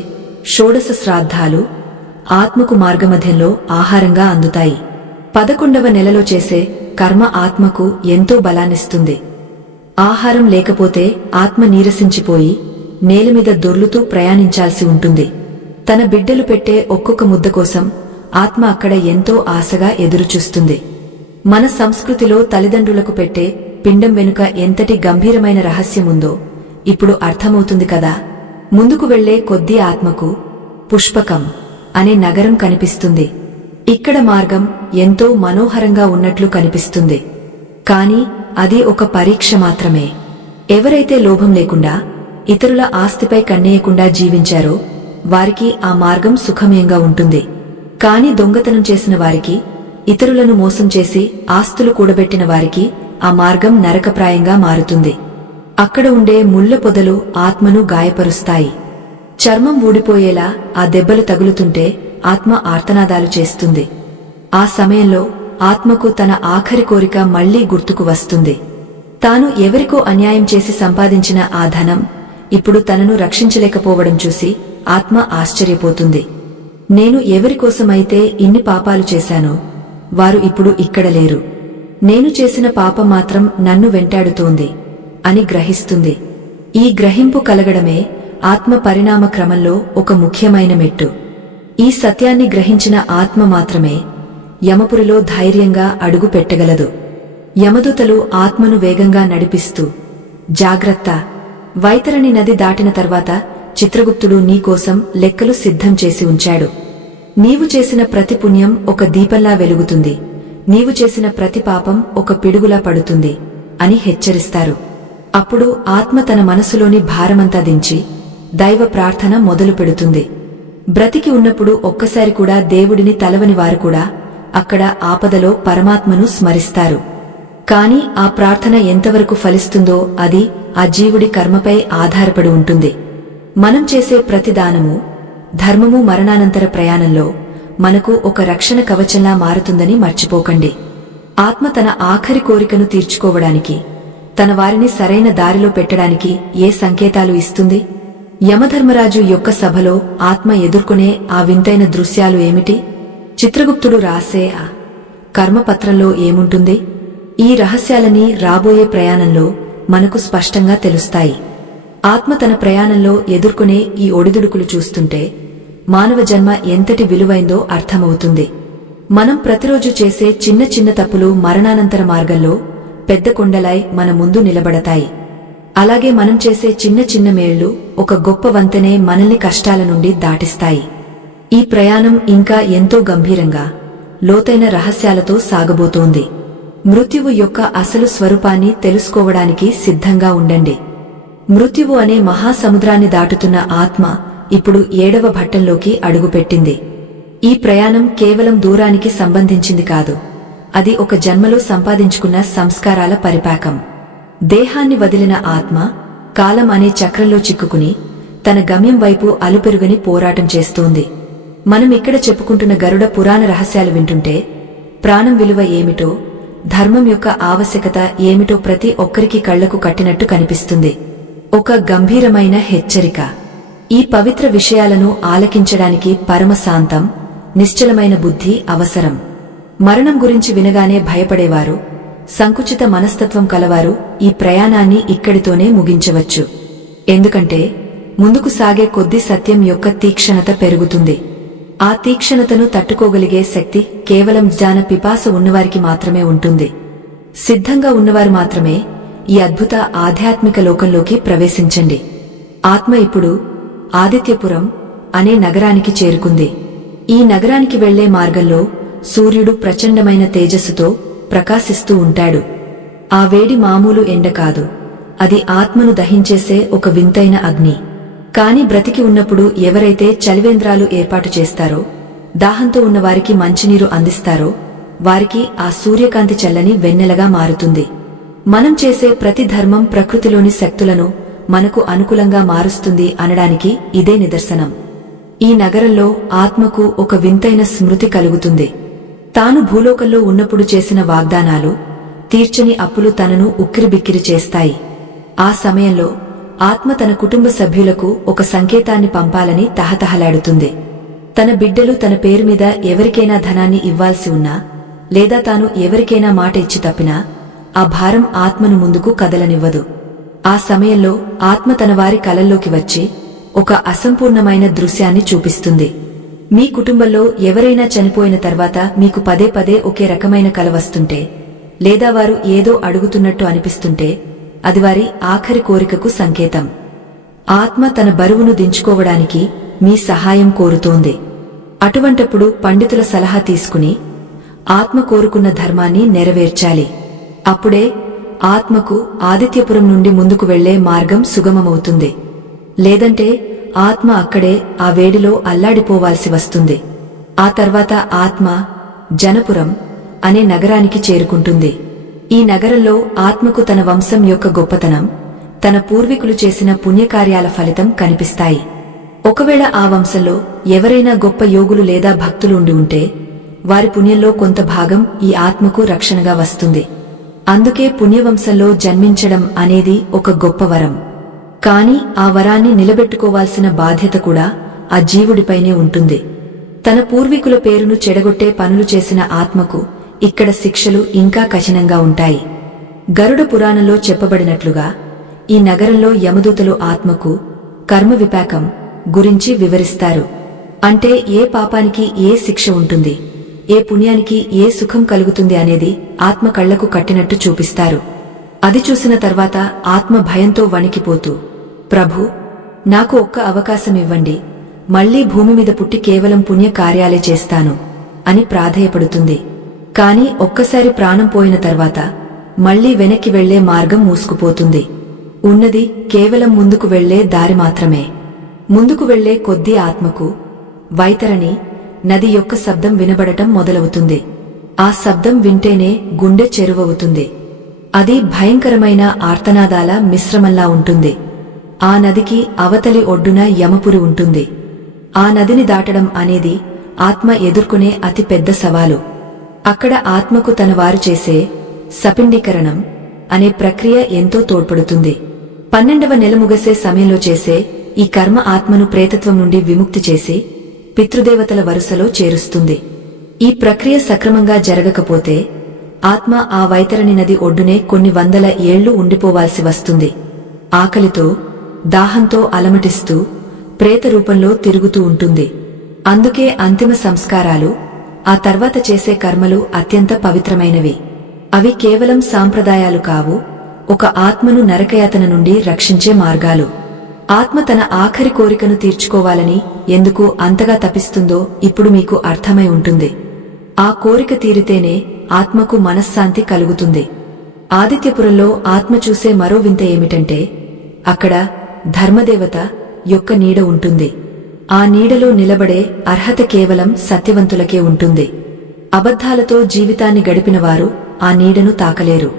షోడశ శ్రాద్ధాలు ఆత్మకు మార్గమధ్యంలో ఆహారంగా అందుతాయి. 11వ నెలలో చేసే కర్మ ఆత్మకు ఎంతో బలాన్నిస్తుంది. ఆహారం లేకపోతే ఆత్మ నీరసించిపోయి నేలమీద దొర్లుతూ ప్రయాణించాల్సి ఉంటుంది. తన బిడ్డలు పెట్టే ఒక్కొక్క ముద్ద కోసం ఆత్మ అక్కడ ఎంతో ఆశగా ఎదురుచూస్తుంది. మన సంస్కృతిలో తల్లిదండ్రులకు పెట్టే పిండం వెనుక ఎంతటి గంభీరమైన రహస్యముందో ఇప్పుడు అర్థమవుతుంది కదా. ముందుకు వెళ్లే కొద్దీ ఆత్మకు పుష్పకం అనే నగరం కనిపిస్తుంది. ఇక్కడ మార్గం ఎంతో మనోహరంగా ఉన్నట్లు కనిపిస్తుంది. కాని అది ఒక పరీక్ష మాత్రమే. ఎవరైతే లోభం లేకుండా ఇతరుల ఆస్తిపై కన్నేయకుండా జీవించారో వారికి ఆ మార్గం సుఖమయంగా ఉంటుంది. కాని దొంగతనం చేసిన వారికి, ఇతరులను మోసం చేసి ఆస్తులు కూడబెట్టిన వారికి ఆ మార్గం నరకప్రాయంగా మారుతుంది. అక్కడ ఉండే ముళ్ల పొదలు ఆత్మను గాయపరుస్తాయి. చర్మం ఊడిపోయేలా ఆ దెబ్బలు తగులుతుంటే ఆత్మ ఆర్తనాదాలు చేస్తుంది. ఆ సమయంలో ఆత్మకు తన ఆఖరి కోరిక మళ్లీ గుర్తుకు వస్తుంది. తాను ఎవరికో అన్యాయం చేసి సంపాదించిన ఆ ధనం ఇప్పుడు తనను రక్షించలేకపోవడం చూసి ఆత్మ ఆశ్చర్యపోతుంది. నేను ఎవరికోసమైతే ఇన్ని పాపాలు చేశానో వారు ఇప్పుడు ఇక్కడ లేరు. నేను చేసిన పాపం మాత్రం నన్ను వెంటాడుతోంది అని గ్రహిస్తుంది. ఈ గ్రహింపు కలగడమే ఆత్మ పరిణామ క్రమంలో ఒక ముఖ్యమైన మెట్టు. ఈ సత్యాన్ని గ్రహించిన ఆత్మ మాత్రమే యమపురిలో ధైర్యంగా అడుగు పెట్టగలదు. యమదూతలు ఆత్మను వేగంగా నడిపిస్తూ, జాగ్రత్త, వైతరణి నది దాటిన తర్వాత చిత్రగుప్తుడు నీకోసం లెక్కలు సిద్ధం చేసి ఉంచాడు. నీవు చేసిన ప్రతి పుణ్యం ఒక దీపంలా వెలుగుతుంది, నీవు చేసిన ప్రతి పాపం ఒక పిడుగులా పడుతుంది అని హెచ్చరిస్తారు. అప్పుడు ఆత్మ తన మనసులోని భారమంతా దించి దైవ ప్రార్థన మొదలు పెడుతుంది. బ్రతికి ఉన్నప్పుడు ఒక్కసారి కూడా దేవుడిని తలవని వారు కూడా అక్కడ ఆపదలో పరమాత్మను స్మరిస్తారు. కాని ఆ ప్రార్థన ఎంతవరకు ఫలిస్తుందో అది ఆ జీవుడి కర్మపై ఆధారపడి ఉంటుంది. మనం చేసే ప్రతి దానము, ధర్మము మరణానంతర ప్రయాణంలో మనకు ఒక రక్షణ కవచంలా మారుతుందని మర్చిపోకండి. ఆత్మ తన ఆఖరి కోరికను తీర్చుకోవడానికి, తన వారిని సరైన దారిలో పెట్టడానికి ఏ సంకేతాలు ఇస్తుంది? యమధర్మరాజు యొక్క సభలో ఆత్మ ఎదుర్కొనే ఆ వింతైన దృశ్యాలు ఏమిటి? చిత్రగుప్తుడు రాసే ఆ కర్మపత్రంలో ఏముంటుంది? ఈ రహస్యాలని రాబోయే ప్రయాణంలో మనకు స్పష్టంగా తెలుస్తాయి. ఆత్మ తన ప్రయాణంలో ఎదుర్కొనే ఈ ఒడిదుడుకులు చూస్తుంటే మానవ జన్మ ఎంతటి విలువైందో అర్థమవుతుంది. మనం ప్రతిరోజు చేసే చిన్న చిన్న తప్పులు మరణానంతర మార్గంలో పెద్ద కొండలై మన ముందు నిలబడతాయి. అలాగే మనం చేసే చిన్న చిన్న మేళ్లు ఒక గొప్ప వంతెనే మనల్ని కష్టాల నుండి దాటిస్తాయి. ఈ ప్రయాణం ఇంకా ఎంతో గంభీరంగా, లోతైన రహస్యాలతో సాగబోతోంది. మృత్యువు యొక్క అసలు స్వరూపాన్ని తెలుసుకోవడానికి సిద్ధంగా ఉండండి. మృత్యువు అనే మహాసముద్రాన్ని దాటుతున్న ఆత్మ ఇప్పుడు 7వ భట్టంలోకి అడుగుపెట్టింది. ఈ ప్రయాణం కేవలం దూరానికి సంబంధించింది కాదు, అది ఒక జన్మలో సంపాదించుకున్న సంస్కారాల పరిపాకం. దేహాన్ని వదిలిన ఆత్మ కాలం అనే చక్రంలో చిక్కుకుని తన గమ్యం వైపు అలుపెరుగని పోరాటం చేస్తోంది. మనం ఇక్కడ చెప్పుకుంటున్న గరుడ పురాణ రహస్యాలు వింటుంటే ప్రాణం విలువ ఏమిటో, ధర్మం యొక్క ఆవశ్యకత ఏమిటో ప్రతి ఒక్కరికి కళ్లకు కట్టినట్టు కనిపిస్తుంది. ఒక గంభీరమైన హెచ్చరిక. ఈ పవిత్ర విషయాలను ఆలకించడానికి పరమశాంతం, నిశ్చలమైన బుద్ధి అవసరం. మరణం గురించి వినగానే భయపడేవారు, సంకుచిత మనస్తత్వం కలవారు ఈ ప్రయాణాన్ని ఇక్కడితోనే ముగించవచ్చు. ఎందుకంటే ముందుకు సాగే కొద్దీ సత్యం యొక్క తీక్షణత పెరుగుతుంది. ఆ తీక్షణతను తట్టుకోగలిగే శక్తి కేవలం జ్ఞాన పిపాస ఉన్నవారికి మాత్రమే ఉంటుంది. సిద్ధంగా ఉన్నవారు మాత్రమే ఈ అద్భుత ఆధ్యాత్మిక లోకంలోకి ప్రవేశించండి. ఆత్మ ఇప్పుడు ఆదిత్యపురం అనే నగరానికి చేరుకుంది. ఈ నగరానికి వెళ్లే మార్గంలో సూర్యుడు ప్రచండమైన తేజస్సుతో ప్రకాశిస్తూ ఉంటాడు. ఆ వేడి మామూలు ఎండ కాదు, అది ఆత్మను దహించేసే ఒక వింతైన అగ్ని. కాని బ్రతికి ఉన్నప్పుడు ఎవరైతే చలివేంద్రాలు ఏర్పాటు చేస్తారో, దాహంతో ఉన్నవారికి మంచినీరు అందిస్తారో వారికి ఆ సూర్యకాంతి చల్లని వెన్నెలగా మారుతుంది. మనం చేసే ప్రతి ధర్మం ప్రకృతిలోని శక్తులను మనకు అనుకూలంగా మారుస్తుంది అనడానికి ఇదే నిదర్శనం. ఈ నగరంలో ఆత్మకు ఒక వింతైన స్మృతి కలుగుతుంది. తాను భూలోకంలో ఉన్నప్పుడు చేసిన వాగ్దానాలు, తీర్చని అప్పులు తనను ఉక్కిరిబిక్కిరి చేస్తాయి. ఆ సమయంలో ఆత్మ తన కుటుంబ సభ్యులకు ఒక సంకేతాన్ని పంపాలని తహతహలాడుతుంది. తన బిడ్డలు తన పేరు మీద ఎవరికైనా ధనాన్ని ఇవ్వాల్సి ఉన్నా, లేదా తాను ఎవరికైనా మాట ఇచ్చి తప్పినా ఆ భారం ఆత్మను ముందుకు కదలనివ్వదు. ఆ సమయంలో ఆత్మ తన వారి కలల్లోకి వచ్చి ఒక అసంపూర్ణమైన దృశ్యాన్ని చూపిస్తుంది. మీ కుటుంబంలో ఎవరైనా చనిపోయిన తర్వాత మీకు పదే పదే ఒకే రకమైన కల వస్తుంటే, లేదా వారు ఏదో అడుగుతున్నట్టు అనిపిస్తుంటే అది వారి ఆఖరి కోరికకు సంకేతం. ఆత్మ తన బరువును దించుకోవడానికి మీ సహాయం కోరుతోంది. అటువంటప్పుడు పండితుల సలహా తీసుకుని ఆత్మ కోరుకున్న ధర్మాన్ని నెరవేర్చాలి. అప్పుడే ఆత్మకు ఆదిత్యపురం నుండి ముందుకు వెళ్లే మార్గం సుగమమవుతుంది. లేదంటే ఆత్మ అక్కడే ఆ వేడిలో అల్లాడిపోవాల్సి వస్తుంది. ఆ తర్వాత ఆత్మ జనపురం అనే నగరానికి చేరుకుంటుంది. ఈ నగరంలో ఆత్మకు తన వంశం యొక్క గొప్పతనం, తన పూర్వీకులు చేసిన పుణ్యకార్యాల ఫలితం కనిపిస్తాయి. ఒకవేళ ఆ వంశంలో ఎవరైనా గొప్ప యోగులు లేదా భక్తులు ఉండి ఉంటే వారి పుణ్యంలో కొంత భాగం ఈ ఆత్మకు రక్షణగా వస్తుంది. అందుకే పుణ్యవంశంలో జన్మించడం అనేది ఒక గొప్ప వరం. కాని ఆ వరాన్ని నిలబెట్టుకోవాల్సిన బాధ్యత కూడా ఆ జీవుడిపైనే ఉంటుంది. తన పూర్వీకుల పేరును చెడగొట్టే పనులు చేసిన ఆత్మకు ఇక్కడ శిక్షలు ఇంకా కఠినంగా ఉంటాయి. గరుడ పురాణంలో చెప్పబడినట్లుగా ఈ నగరంలో యమదూతలు ఆత్మకు కర్మ విపాకం గురించి వివరిస్తారు. అంటే ఏ పాపానికి ఏ శిక్ష ఉంటుంది, ఏ పుణ్యానికి ఏ సుఖం కలుగుతుంది అనేది ఆత్మ కళ్లకు కట్టినట్టు చూపిస్తారు. అది చూసిన తర్వాత ఆత్మ భయంతో వణికిపోతూ, ప్రభూ, నాకు ఒక్క అవకాశం ఇవ్వండి, మళ్లీ భూమి మీద పుట్టి కేవలం పుణ్య కార్యాలే చేస్తాను అని ప్రాధేయపడుతుంది. కాని ఒక్కసారి ప్రాణం పోయిన తర్వాత మళ్లీ వెనక్కి వెళ్లే మార్గం మూసుకుపోతుంది. ఉన్నది కేవలం ముందుకు వెళ్లే దారి మాత్రమే. ముందుకు వెళ్లే కొద్దీ ఆత్మకు వైతరణి నది యొక్క శబ్దం వినబడటం మొదలవుతుంది. ఆ శబ్దం వింటేనే గుండె చెరువవుతుంది. అది భయంకరమైన ఆర్తనాదాల మిశ్రమంలా ఉంటుంది. ఆ నదికి అవతలి ఒడ్డున యమపురి ఉంటుంది. ఆ నదిని దాటడం అనేది ఆత్మ ఎదుర్కొనే అతి పెద్ద సవాలు. అక్కడ ఆత్మకు తన వారు చేసే సపిండీకరణం అనే ప్రక్రియ ఎంతో తోడ్పడుతుంది. 12వ నెల ముగిసే సమయంలో చేసే ఈ కర్మ ఆత్మను ప్రేతత్వం నుండి విముక్తి చేసి పితృదేవతల వరుసలో చేరుస్తుంది. ఈ ప్రక్రియ సక్రమంగా జరగకపోతే ఆత్మ ఆ వైతరణి నది ఒడ్డునే కొన్ని వందల ఏళ్లు ఉండిపోవాల్సి వస్తుంది. ఆకలితో దాహంతో అలమటిస్తూ ప్రేత రూపంలో తిరుగుతూ ఉంటుంది. అందుకే అంతిమ సంస్కారాలు, ఆ తర్వాత చేసే కర్మలు అత్యంత పవిత్రమైనవి. అవి కేవలం సాంప్రదాయాలు కావు, ఒక ఆత్మను నరకయాతన నుండి రక్షించే మార్గాలు. ఆత్మ తన ఆఖరి కోరికను తీర్చుకోవాలని ఎందుకు అంతగా తపిస్తుందో ఇప్పుడు మీకు అర్థమై ఉంటుంది. ఆ కోరిక తీరితేనే ఆత్మకు మనశ్శాంతి కలుగుతుంది. ఆదిత్యపురంలో ఆత్మ చూసే మరో వింత ఏమిటంటే, అక్కడ ధర్మదేవత యొక్క నీడ ఉంటుంది. ఆ నీడలో నిలబడే అర్హత కేవలం సత్యవంతులకే ఉంటుంది. అబద్ధాలతో జీవితాన్ని గడిపినవారు ఆ నీడను తాకలేరు.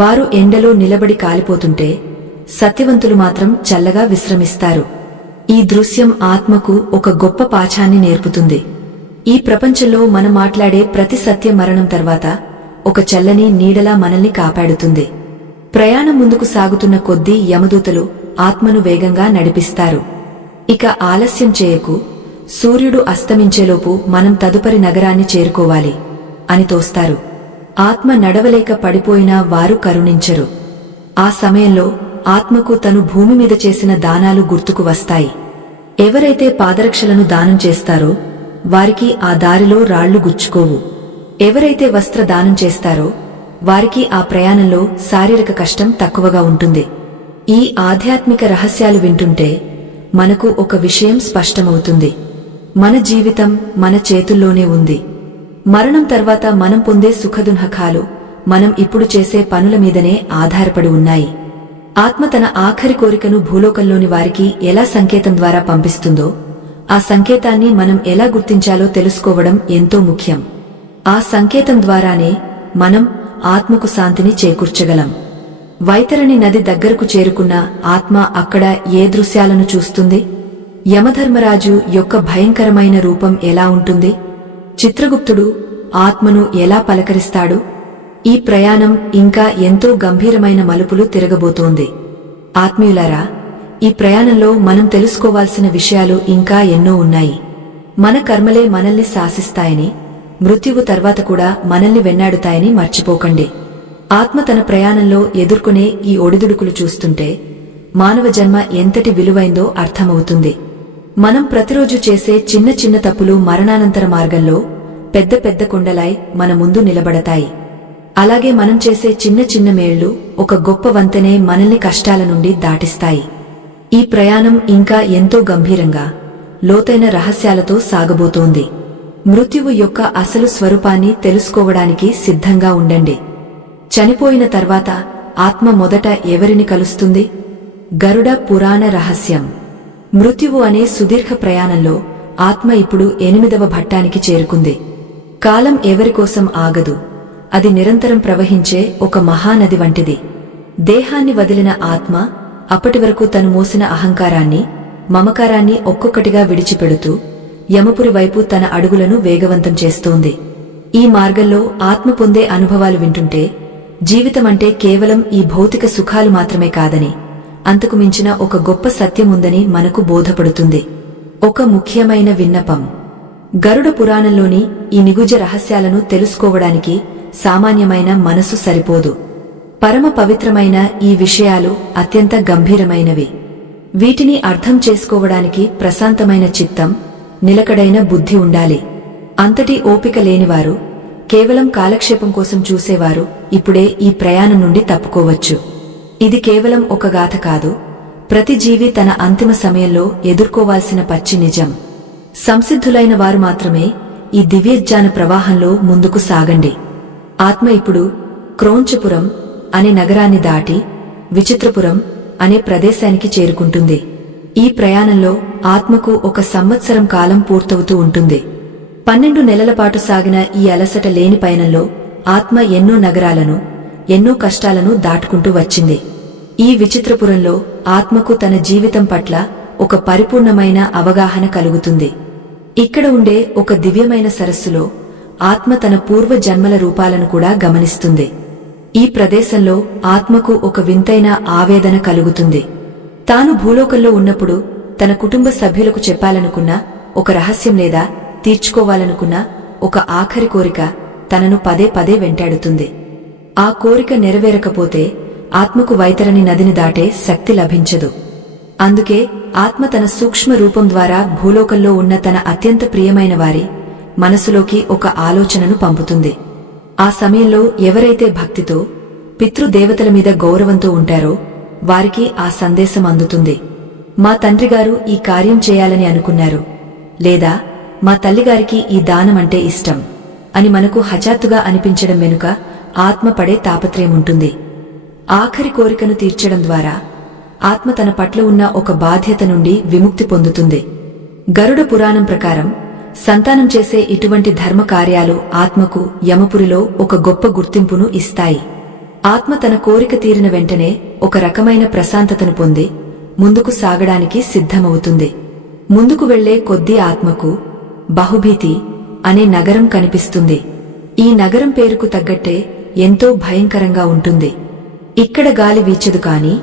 వారు ఎండలో నిలబడి కాలిపోతుంటే సత్యవంతులు మాత్రం చల్లగా విశ్రమిస్తారు. ఈ దృశ్యం ఆత్మకు ఒక గొప్ప పాఠాన్ని నేర్పుతుంది. ఈ ప్రపంచంలో మనం మాట్లాడే ప్రతి సత్య మరణం తర్వాత ఒక చల్లని నీడలా మనల్ని కాపాడుతుంది. ప్రయాణం ముందుకు సాగుతున్న కొద్దీ యమదూతలు ఆత్మను వేగంగా నడిపిస్తారు. ఇక ఆలస్యం చేయకు, సూర్యుడు అస్తమించేలోపు మనం తదుపరి నగరాన్ని చేరుకోవాలి అని తోస్తారు. ఆత్మ నడవలేక పడిపోయినా వారు కరుణించరు. ఆ సమయంలో ఆత్మకు తను భూమి మీద చేసిన దానాలు గుర్తుకు వస్తాయి. ఎవరైతే పాదరక్షలను దానం చేస్తారో వారికి ఆ దారిలో రాళ్లు గుచ్చుకోవు. ఎవరైతే వస్త్ర దానం చేస్తారో వారికి ఆ ప్రయాణంలో శారీరక కష్టం తక్కువగా ఉంటుంది. ఈ ఆధ్యాత్మిక రహస్యాలు వింటుంటే మనకు ఒక విషయం స్పష్టమవుతుంది. మన జీవితం మన చేతుల్లోనే ఉంది. మరణం తర్వాత మనం పొందే సుఖదుఃఖాలు మనం ఇప్పుడు చేసే పనుల మీదనే ఆధారపడి ఉన్నాయి. ఆత్మ తన ఆఖరి కోరికను భూలోకంలోని వారికి ఎలా సంకేతం ద్వారా పంపిస్తుందో, ఆ సంకేతాన్ని మనం ఎలా గుర్తించాలో తెలుసుకోవడం ఎంతో ముఖ్యం. ఆ సంకేతం ద్వారానే మనం ఆత్మకు శాంతిని చేకూర్చగలం. వైతరణి నది దగ్గరకు చేరుకున్న ఆత్మ అక్కడ ఏ దృశ్యాలను చూస్తుంది? యమధర్మరాజు యొక్క భయంకరమైన రూపం ఎలా ఉంటుంది? చిత్రగుప్తుడు ఆత్మను ఎలా పలకరిస్తాడు? ఈ ప్రయాణం ఇంకా ఎంతో గంభీరమైన మలుపులు తిరగబోతోంది. ఆత్మీయులారా, ఈ ప్రయాణంలో మనం తెలుసుకోవాల్సిన విషయాలు ఇంకా ఎన్నో ఉన్నాయి. మన కర్మలే మనల్ని శాసిస్తాయని, మృత్యువు తర్వాత కూడా మనల్ని వెన్నాడుతాయని మర్చిపోకండి. ఆత్మ తన ప్రయాణంలో ఎదుర్కొనే ఈ ఒడిదుడుకులు చూస్తుంటే మానవ జన్మ ఎంతటి విలువైందో అర్థమవుతుంది. మనం ప్రతిరోజు చేసే చిన్న చిన్న తప్పులు మరణానంతర మార్గంలో పెద్ద పెద్ద కొండలై మన ముందు నిలబడతాయి. అలాగే మనం చేసే చిన్న చిన్న మేళ్లు ఒక గొప్ప వంతెనే మనల్ని కష్టాల నుండి దాటిస్తాయి. ఈ ప్రయాణం ఇంకా ఎంతో గంభీరంగా, లోతైన రహస్యాలతో సాగబోతోంది. మృత్యువు యొక్క అసలు స్వరూపాన్ని తెలుసుకోవడానికి సిద్ధంగా ఉండండి. చనిపోయిన తర్వాత ఆత్మ మొదట ఎవరిని కలుస్తుంది? గరుడ పురాణ రహస్యం. మృత్యువు అనే సుదీర్ఘ ప్రయాణంలో ఆత్మ ఇప్పుడు 8వ ఘట్టానికి చేరుకుంది. కాలం ఎవరికోసం ఆగదు. అది నిరంతరం ప్రవహించే ఒక మహానది వంటిది. దేహాన్ని వదిలిన ఆత్మ అప్పటి వరకు తను మోసిన అహంకారాన్ని, మమకారాన్ని ఒక్కొక్కటిగా విడిచిపెడుతూ యమపురి వైపు తన అడుగులను వేగవంతం చేస్తోంది. ఈ మార్గంలో ఆత్మ పొందే అనుభవాలు వింటుంటే జీవితమంటే కేవలం ఈ భౌతిక సుఖాలు మాత్రమే కాదని, అంతకు మించిన ఒక గొప్ప సత్యముందని మనకు బోధపడుతుంది. ఒక ముఖ్యమైన విన్నపం. గరుడ పురాణంలోని ఈ నిగుజ రహస్యాలను తెలుసుకోవడానికి సామాన్యమైన మనసు సరిపోదు. పరమ పవిత్రమైన ఈ విషయాలు అత్యంత గంభీరమైనవి. వీటిని అర్థం చేసుకోవడానికి ప్రశాంతమైన చిత్తం, నిలకడైన బుద్ధి ఉండాలి. అంతటి ఓపిక లేనివారు, కేవలం కాలక్షేపం కోసం చూసేవారు ఇప్పుడే ఈ ప్రయాణం నుండి తప్పుకోవచ్చు. ఇది కేవలం ఒక గాథ కాదు, ప్రతి జీవి తన అంతిమ సమయంలో ఎదుర్కోవాల్సిన పచ్చి నిజం. సంసిద్ధులైన వారు మాత్రమే ఈ దివ్యజ్ఞాన ప్రవాహంలో ముందుకు సాగండి. ఆత్మ ఇప్పుడు క్రౌంచపురం అనే నగరాన్ని దాటి విచిత్రపురం అనే ప్రదేశానికి చేరుకుంటుంది. ఈ ప్రయాణంలో ఆత్మకు 1 సంవత్సరం కాలం పూర్తవుతూ ఉంటుంది. 12 నెలల పాటు సాగిన ఈ అలసట లేని పయనంలో ఆత్మ ఎన్నో నగరాలను, ఎన్నో కష్టాలను దాటుకుంటూ వచ్చింది. ఈ విచిత్రపురంలో ఆత్మకు తన జీవితం పట్ల ఒక పరిపూర్ణమైన అవగాహన కలుగుతుంది. ఇక్కడ ఉండే ఒక దివ్యమైన సరస్సులో ఆత్మ తన పూర్వ జన్మల రూపాలను కూడా గమనిస్తుంది. ఈ ప్రదేశంలో ఆత్మకు ఒక వింతైన ఆవేదన కలుగుతుంది. తాను భూలోకంలో ఉన్నప్పుడు తన కుటుంబ సభ్యులకు చెప్పాలనుకున్న ఒక రహస్యం లేదా తీర్చుకోవాలనుకున్న ఒక ఆఖరి కోరిక తనను పదే పదే వెంటాడుతుంది. ఆ కోరిక నెరవేరకపోతే ఆత్మకు వైతరణి నదిని దాటే శక్తి లభించదు. అందుకే ఆత్మ తన సూక్ష్మ రూపం ద్వారా భూలోకంలో ఉన్న తన అత్యంత ప్రియమైన వారి మనసులోకి ఒక ఆలోచనను పంపుతుంది. ఆ సమయంలో ఎవరైతే భక్తితో, పితృదేవతల మీద గౌరవంతో ఉంటారో వారికి ఆ సందేశం అందుతుంది. మా తండ్రిగారు ఈ కార్యం చేయాలని అనుకున్నారు, లేదా మా తల్లిగారికి ఈ దానమంటే ఇష్టం అని మనకు హఠాత్తుగా అనిపించడం వెనుక ఆత్మ పడే తాపత్రయముంటుంది. ఆఖరి కోరికను తీర్చడం ద్వారా ఆత్మ తన పట్ల ఉన్న ఒక బాధ్యత నుండి విముక్తి పొందుతుంది. గరుడ పురాణం ప్రకారం సంతానం చేసే ఇటువంటి ధర్మ కార్యాలు ఆత్మకు యమపురిలో ఒక గొప్ప గుర్తింపును ఇస్తాయి. ఆత్మ తన కోరిక తీరిన వెంటనే ఒక రకమైన ప్రశాంతతను పొంది ముందుకు సాగడానికి సిద్ధమవుతుంది. ముందుకు వెళ్లే కొద్దీ ఆత్మకు బహుభీతి అనే నగరం కనిపిస్తుంది. ఈ నగరం పేరుకు తగ్గట్టే ఎంతో భయంకరంగా ఉంటుంది. ఇక్కడ గాలి వీచదు కాని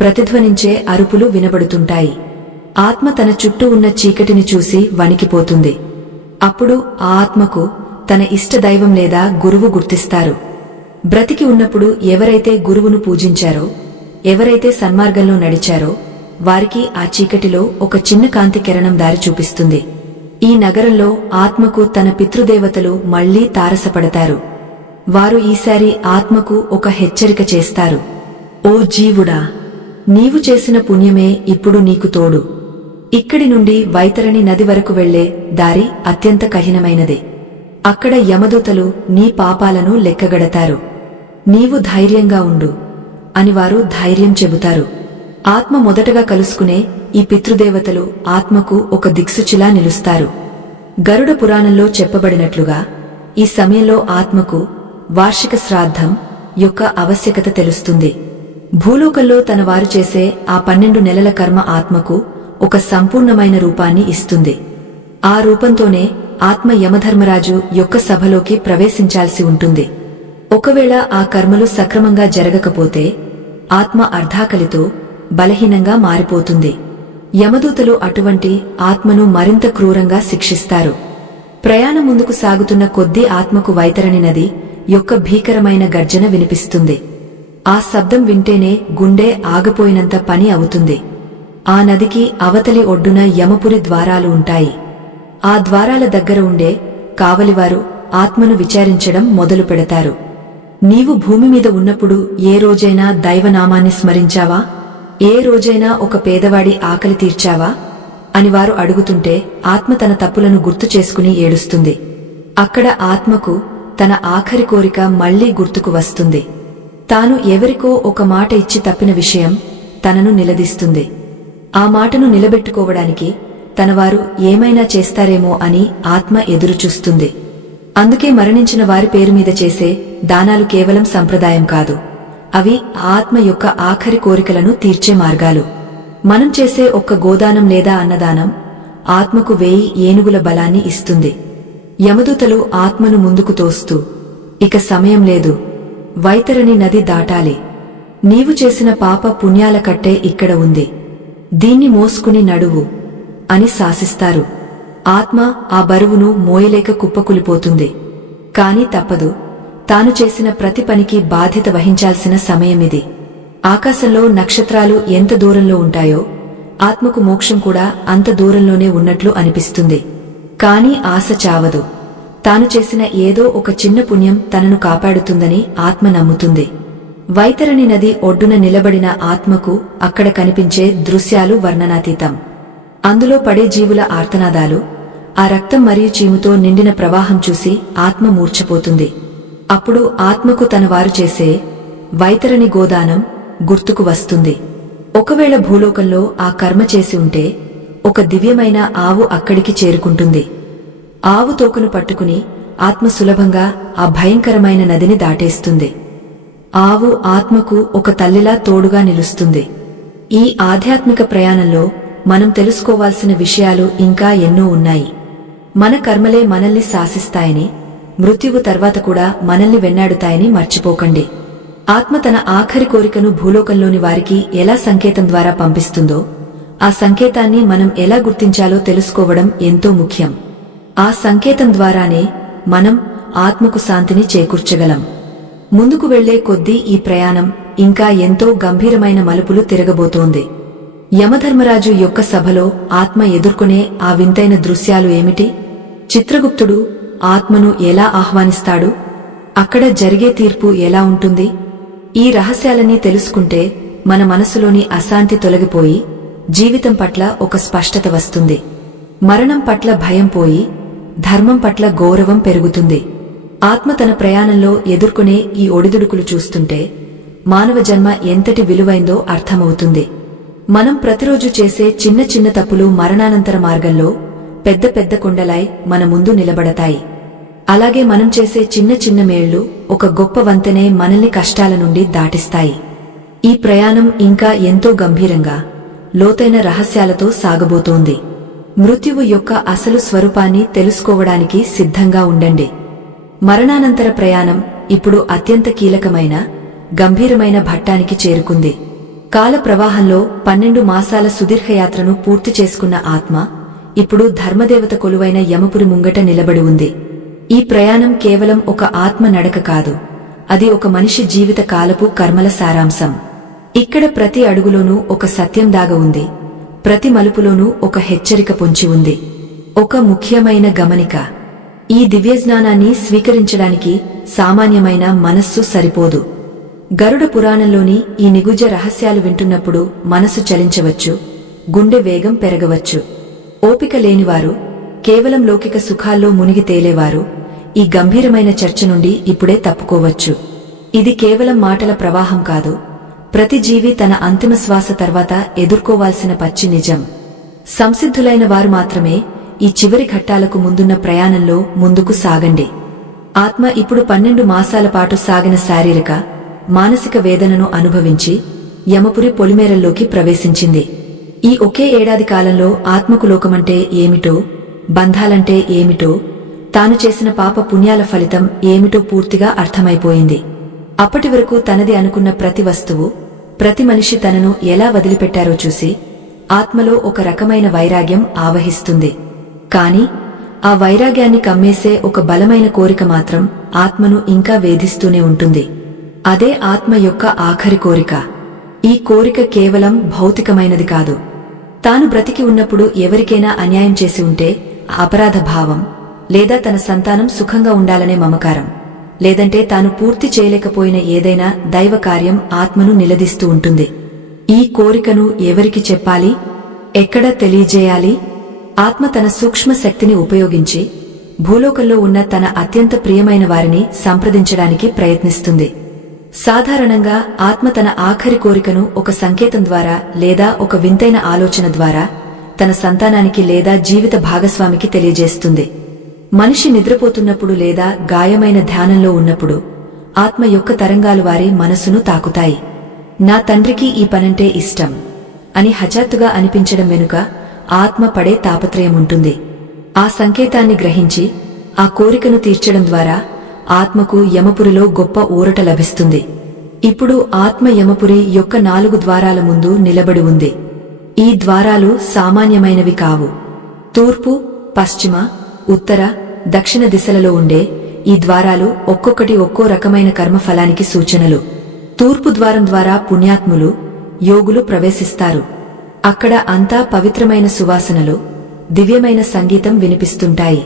ప్రతిధ్వనించే అరుపులు వినబడుతుంటాయి. ఆత్మ తన చుట్టూ ఉన్న చీకటిని చూసి వణికిపోతుంది. అప్పుడు ఆ ఆత్మకు తన ఇష్ట దైవం లేదా గురువు గుర్తిస్తారు. బ్రతికి ఉన్నప్పుడు ఎవరైతే గురువును పూజించారో, ఎవరైతే సన్మార్గంలో నడిచారో వారికి ఆ చీకటిలో ఒక చిన్న కాంతి కిరణం దారి చూపిస్తుంది. ఈ నగరంలో ఆత్మకు తన పితృదేవతలు మళ్లీ తారసపడతారు. వారు ఈసారి ఆత్మకు ఒక హెచ్చరిక చేస్తారు. ఓ జీవుడా, నీవు చేసిన పుణ్యమే ఇప్పుడు నీకు తోడు. ఇక్కడి నుండి వైతరణి నది వరకు వెళ్లే దారి అత్యంత కఠినమైనది. అక్కడ యమదూతలు నీ పాపాలను లెక్కగడతారు. నీవు ధైర్యంగా ఉండు అని వారు ధైర్యం చెబుతారు. ఆత్మ మొదటగా కలుసుకునే ఈ పితృదేవతలు ఆత్మకు ఒక దిక్సూచిలా నిలుస్తారు. గరుడ పురాణంలో చెప్పబడినట్లుగా ఈ సమయంలో ఆత్మకు వార్షిక శ్రాద్ధం యొక్క ఆవశ్యకత తెలుస్తుంది. భూలోకంలో తన వారు చేసే ఆ 12 నెలల కర్మ ఆత్మకు ఒక సంపూర్ణమైన రూపాన్ని ఇస్తుంది. ఆ రూపంతోనే ఆత్మ యమధర్మరాజు యొక్క సభలోకి ప్రవేశించాల్సి ఉంటుంది. ఒకవేళ ఆ కర్మలు సక్రమంగా జరగకపోతే ఆత్మ అర్ధాకలితో బలహీనంగా మారిపోతుంది. యమదూతలు అటువంటి ఆత్మను మరింత క్రూరంగా శిక్షిస్తారు. ప్రయాణం ముందుకు సాగుతున్న కొద్దీ ఆత్మకు వైతరణి నది యొక్క భీకరమైన గర్జన వినిపిస్తుంది. ఆ శబ్దం వింటేనే గుండె ఆగిపోయినంత పని అవుతుంది. ఆ నదికి అవతలి ఒడ్డున యమపురి ద్వారాలు ఉంటాయి. ఆ ద్వారాల దగ్గర ఉండే కావలివారు ఆత్మను విచారించడం మొదలు పెడతారు. నీవు భూమి మీద ఉన్నప్పుడు ఏ రోజైనా దైవనామాన్ని స్మరించావా? ఏ రోజైనా ఒక పేదవాడి ఆకలి తీర్చావా అని వారు అడుగుతుంటే ఆత్మ తన తప్పులను గుర్తు చేసుకుని ఏడుస్తుంది. అక్కడ ఆత్మకు తన ఆఖరి కోరిక మళ్లీ గుర్తుకు వస్తుంది. తాను ఎవరికో ఒక మాట ఇచ్చి తప్పిన విషయం తనను నిలదీస్తుంది. ఆ మాటను నిలబెట్టుకోవడానికి తనవారు ఏమైనా చేస్తారేమో అని ఆత్మ ఎదురుచూస్తుంది. అందుకే మరణించిన వారి పేరు మీద చేసే దానాలు కేవలం సంప్రదాయం కాదు, అవి ఆత్మ యొక్క ఆఖరి కోరికలను తీర్చే మార్గాలు. మనం చేసే ఒక్క గోదానం లేదా అన్నదానం ఆత్మకు 1000 ఏనుగుల బలాన్ని ఇస్తుంది. యమదూతలు ఆత్మను ముందుకు తోస్తూ, ఇక సమయం లేదు, వైతరణి నది దాటాలి. నీవు చేసిన పాప పుణ్యాల కట్టే ఇక్కడ ఉంది, దీన్ని మోసుకుని నడువు అని శాసిస్తారు. ఆత్మ ఆ బరువును మోయలేక కుప్పకులిపోతుంది. కాని తప్పదు, తాను చేసిన ప్రతి పనికి బాధ్యత వహించాల్సిన సమయమిది. ఆకాశంలో నక్షత్రాలు ఎంత దూరంలో ఉంటాయో ఆత్మకు మోక్షం కూడా అంత దూరంలోనే ఉన్నట్లు అనిపిస్తుంది. కాని ఆశ చావదు. తాను చేసిన ఏదో ఒక చిన్న పుణ్యం తనను కాపాడుతుందని ఆత్మ నమ్ముతుంది. వైతరణి నది ఒడ్డున నిలబడిన ఆత్మకు అక్కడ కనిపించే దృశ్యాలు వర్ణనాతీతం. అందులో పడే జీవుల ఆర్తనాదాలు, ఆ రక్తం మరియు చీముతో నిండిన ప్రవాహం చూసి ఆత్మ మూర్ఛపోతుంది. అప్పుడు ఆత్మకు తన వారు చేసే వైతరణి గోదానం గుర్తుకు వస్తుంది. ఒకవేళ భూలోకంలో ఆ కర్మ చేసి ఉంటే ఒక దివ్యమైన ఆవు అక్కడికి చేరుకుంటుంది. ఆవు తోకను పట్టుకుని ఆత్మ సులభంగా ఆ భయంకరమైన నదిని దాటేస్తుంది. ఆవు ఆత్మకు ఒక తల్లిలా తోడుగా నిలుస్తుంది. ఈ ఆధ్యాత్మిక ప్రయాణంలో మనం తెలుసుకోవాల్సిన విషయాలు ఇంకా ఎన్నో ఉన్నాయి. మన కర్మలే మనల్ని శాసిస్తాయని, మృత్యువు తర్వాత కూడా మనల్ని వెన్నాడుతాయని మర్చిపోకండి. ఆత్మ తన ఆఖరి కోరికను భూలోకంలోని వారికి ఎలా సంకేతం ద్వారా పంపిస్తుందో, ఆ సంకేతాన్ని మనం ఎలా గుర్తించాలో తెలుసుకోవడం ఎంతో ముఖ్యం. ఆ సంకేతం ద్వారానే మనం ఆత్మకు శాంతిని చేకూర్చగలం. ముందుకు వెళ్లే కొద్దీ ఈ ప్రయాణం ఇంకా ఎంతో గంభీరమైన మలుపులు తిరగబోతోంది. యమధర్మరాజు యొక్క సభలో ఆత్మ ఎదుర్కొనే ఆ వింతైన దృశ్యాలు ఏమిటి? చిత్రగుప్తుడు ఆత్మను ఎలా ఆహ్వానిస్తాడు? అక్కడ జరిగే తీర్పు ఎలా ఉంటుంది? ఈ రహస్యాలన్నీ తెలుసుకుంటే మన మనసులోని అశాంతి తొలగిపోయి జీవితం పట్ల ఒక స్పష్టత వస్తుంది. మరణం పట్ల భయం పోయి ధర్మం పట్ల గౌరవం పెరుగుతుంది. ఆత్మ తన ప్రయాణంలో ఎదుర్కొనే ఈ ఒడిదుడుకులు చూస్తుంటే మానవ జన్మ ఎంతటి విలువైందో అర్థమవుతుంది. మనం ప్రతిరోజు చేసే చిన్న చిన్న తప్పులు మరణానంతర మార్గంలో పెద్ద పెద్ద కొండలై మన ముందు నిలబడతాయి. అలాగే మనం చేసే చిన్న చిన్న మేళ్లు ఒక గొప్ప వంతెనే మనల్ని కష్టాల నుండి దాటిస్తాయి. ఈ ప్రయాణం ఇంకా ఎంతో గంభీరంగా, లోతైన రహస్యాలతో సాగబోతోంది. మృత్యువు యొక్క అసలు స్వరూపాన్ని తెలుసుకోవడానికి సిద్ధంగా ఉండండి. మరణానంతర ప్రయాణం ఇప్పుడు అత్యంత కీలకమైన, గంభీరమైన ఘట్టానికి చేరుకుంది. కాల ప్రవాహంలో 12 మాసాల సుదీర్ఘయాత్రను పూర్తి చేసుకున్న ఆత్మ ఇప్పుడు ధర్మదేవత కొలువైన యమపురి ముంగట నిలబడి ఉంది. ఈ ప్రయాణం కేవలం ఒక ఆత్మ నడక కాదు, అది ఒక మనిషి జీవిత కాలపు కర్మల సారాంశం. ఇక్కడ ప్రతి అడుగులోనూ ఒక సత్యం దాగ ఉంది, ప్రతి మలుపులోనూ ఒక హెచ్చరిక పొంచి ఉంది. ఒక ముఖ్యమైన గమనిక: ఈ దివ్యజ్ఞానాన్ని స్వీకరించడానికి సామాన్యమైన మనస్సు సరిపోదు. గరుడ పురాణంలోని ఈ నిగుజ రహస్యాలు వింటున్నప్పుడు మనసు చలించవచ్చు, గుండె వేగం పెరగవచ్చు. ఓపిక లేనివారు, కేవలం లౌకిక సుఖాల్లో మునిగి తేలేవారు ఈ గంభీరమైన చర్చ నుండి ఇప్పుడే తప్పుకోవచ్చు. ఇది కేవలం మాటల ప్రవాహం కాదు, ప్రతి జీవి తన అంతిమ శ్వాస తర్వాత ఎదుర్కోవాల్సిన పచ్చి నిజం. సంసిద్ధులైన వారు మాత్రమే ఈ చివరి ఘట్టాలకు ముందున్న ప్రయాణంలో ముందుకు సాగండి. ఆత్మ ఇప్పుడు 12 మాసాల పాటు సాగిన శారీరక, మానసిక వేదనను అనుభవించి యమపురి పొలిమేరల్లోకి ప్రవేశించింది. ఈ ఒకే ఏడాది కాలంలో ఆత్మకు లోకమంటే ఏమిటో, బంధాలంటే ఏమిటో, తాను చేసిన పాప పుణ్యాల ఫలితం ఏమిటో పూర్తిగా అర్థమైపోయింది. అప్పటి వరకు తనది అనుకున్న ప్రతి వస్తువు, ప్రతి మనిషి తనను ఎలా వదిలిపెట్టారో చూసి ఆత్మలో ఒక రకమైన వైరాగ్యం ఆవహిస్తుంది. కాని ఆ వైరాగ్యాన్ని కమ్మేసే ఒక బలమైన కోరిక మాత్రం ఆత్మను ఇంకా వేధిస్తూనే ఉంటుంది. అదే ఆత్మ యొక్క ఆఖరి కోరిక. ఈ కోరిక కేవలం భౌతికమైనది కాదు. తాను బ్రతికి ఉన్నప్పుడు ఎవరికైనా అన్యాయం చేసి ఉంటే అపరాధ భావం, లేదా తన సంతానం సుఖంగా ఉండాలనే మమకారం, లేదంటే తాను పూర్తి చేయలేకపోయిన ఏదైనా దైవ కార్యం ఆత్మను నిలదీస్తూ ఉంటుంది. ఈ కోరికను ఎవరికి చెప్పాలి, ఎక్కడ తెలియజేయాలి? ఆత్మ తన సూక్ష్మ శక్తిని ఉపయోగించి భూలోకంలో ఉన్న తన అత్యంత ప్రియమైన వారిని సంప్రదించడానికి ప్రయత్నిస్తుంది. సాధారణంగా ఆత్మ తన ఆఖరి కోరికను ఒక సంకేతం ద్వారా లేదా ఒక వింతైన ఆలోచన ద్వారా తన సంతానానికి లేదా జీవిత భాగస్వామికి తెలియజేస్తుంది. మనిషి నిద్రపోతున్నప్పుడు లేదా గాయమైన ధ్యానంలో ఉన్నప్పుడు ఆత్మ యొక్క తరంగాలు వారి మనసును తాకుతాయి. నా తండ్రికి ఈ పనంటే ఇష్టం అని హఠాత్తుగా అనిపించడం వెనుక ఆత్మ పడే తాపత్రయం ఉంటుంది. ఆ సంకేతాన్ని గ్రహించి ఆ కోరికను తీర్చడం ద్వారా ఆత్మకు యమపురిలో గొప్ప ఊరట లభిస్తుంది. ఇప్పుడు ఆత్మ యమపురి యొక్క 4 ద్వారాల ముందు నిలబడి ఉంది. ఈ ద్వారాలు సామాన్యమైనవి కావు. తూర్పు, పశ్చిమ, ఉత్తర, దక్షిణ దిశలలో ఉండే ఈ ద్వారాలు ఒక్కొక్కటి ఒక్కో రకమైన కర్మఫలానికి సూచనలు. తూర్పు ద్వారం ద్వారా పుణ్యాత్ములు, యోగులు ప్రవేశిస్తారు. అక్కడ అంతా పవిత్రమైన సువాసనలు, దివ్యమైన సంగీతం వినిపిస్తుంటాయి.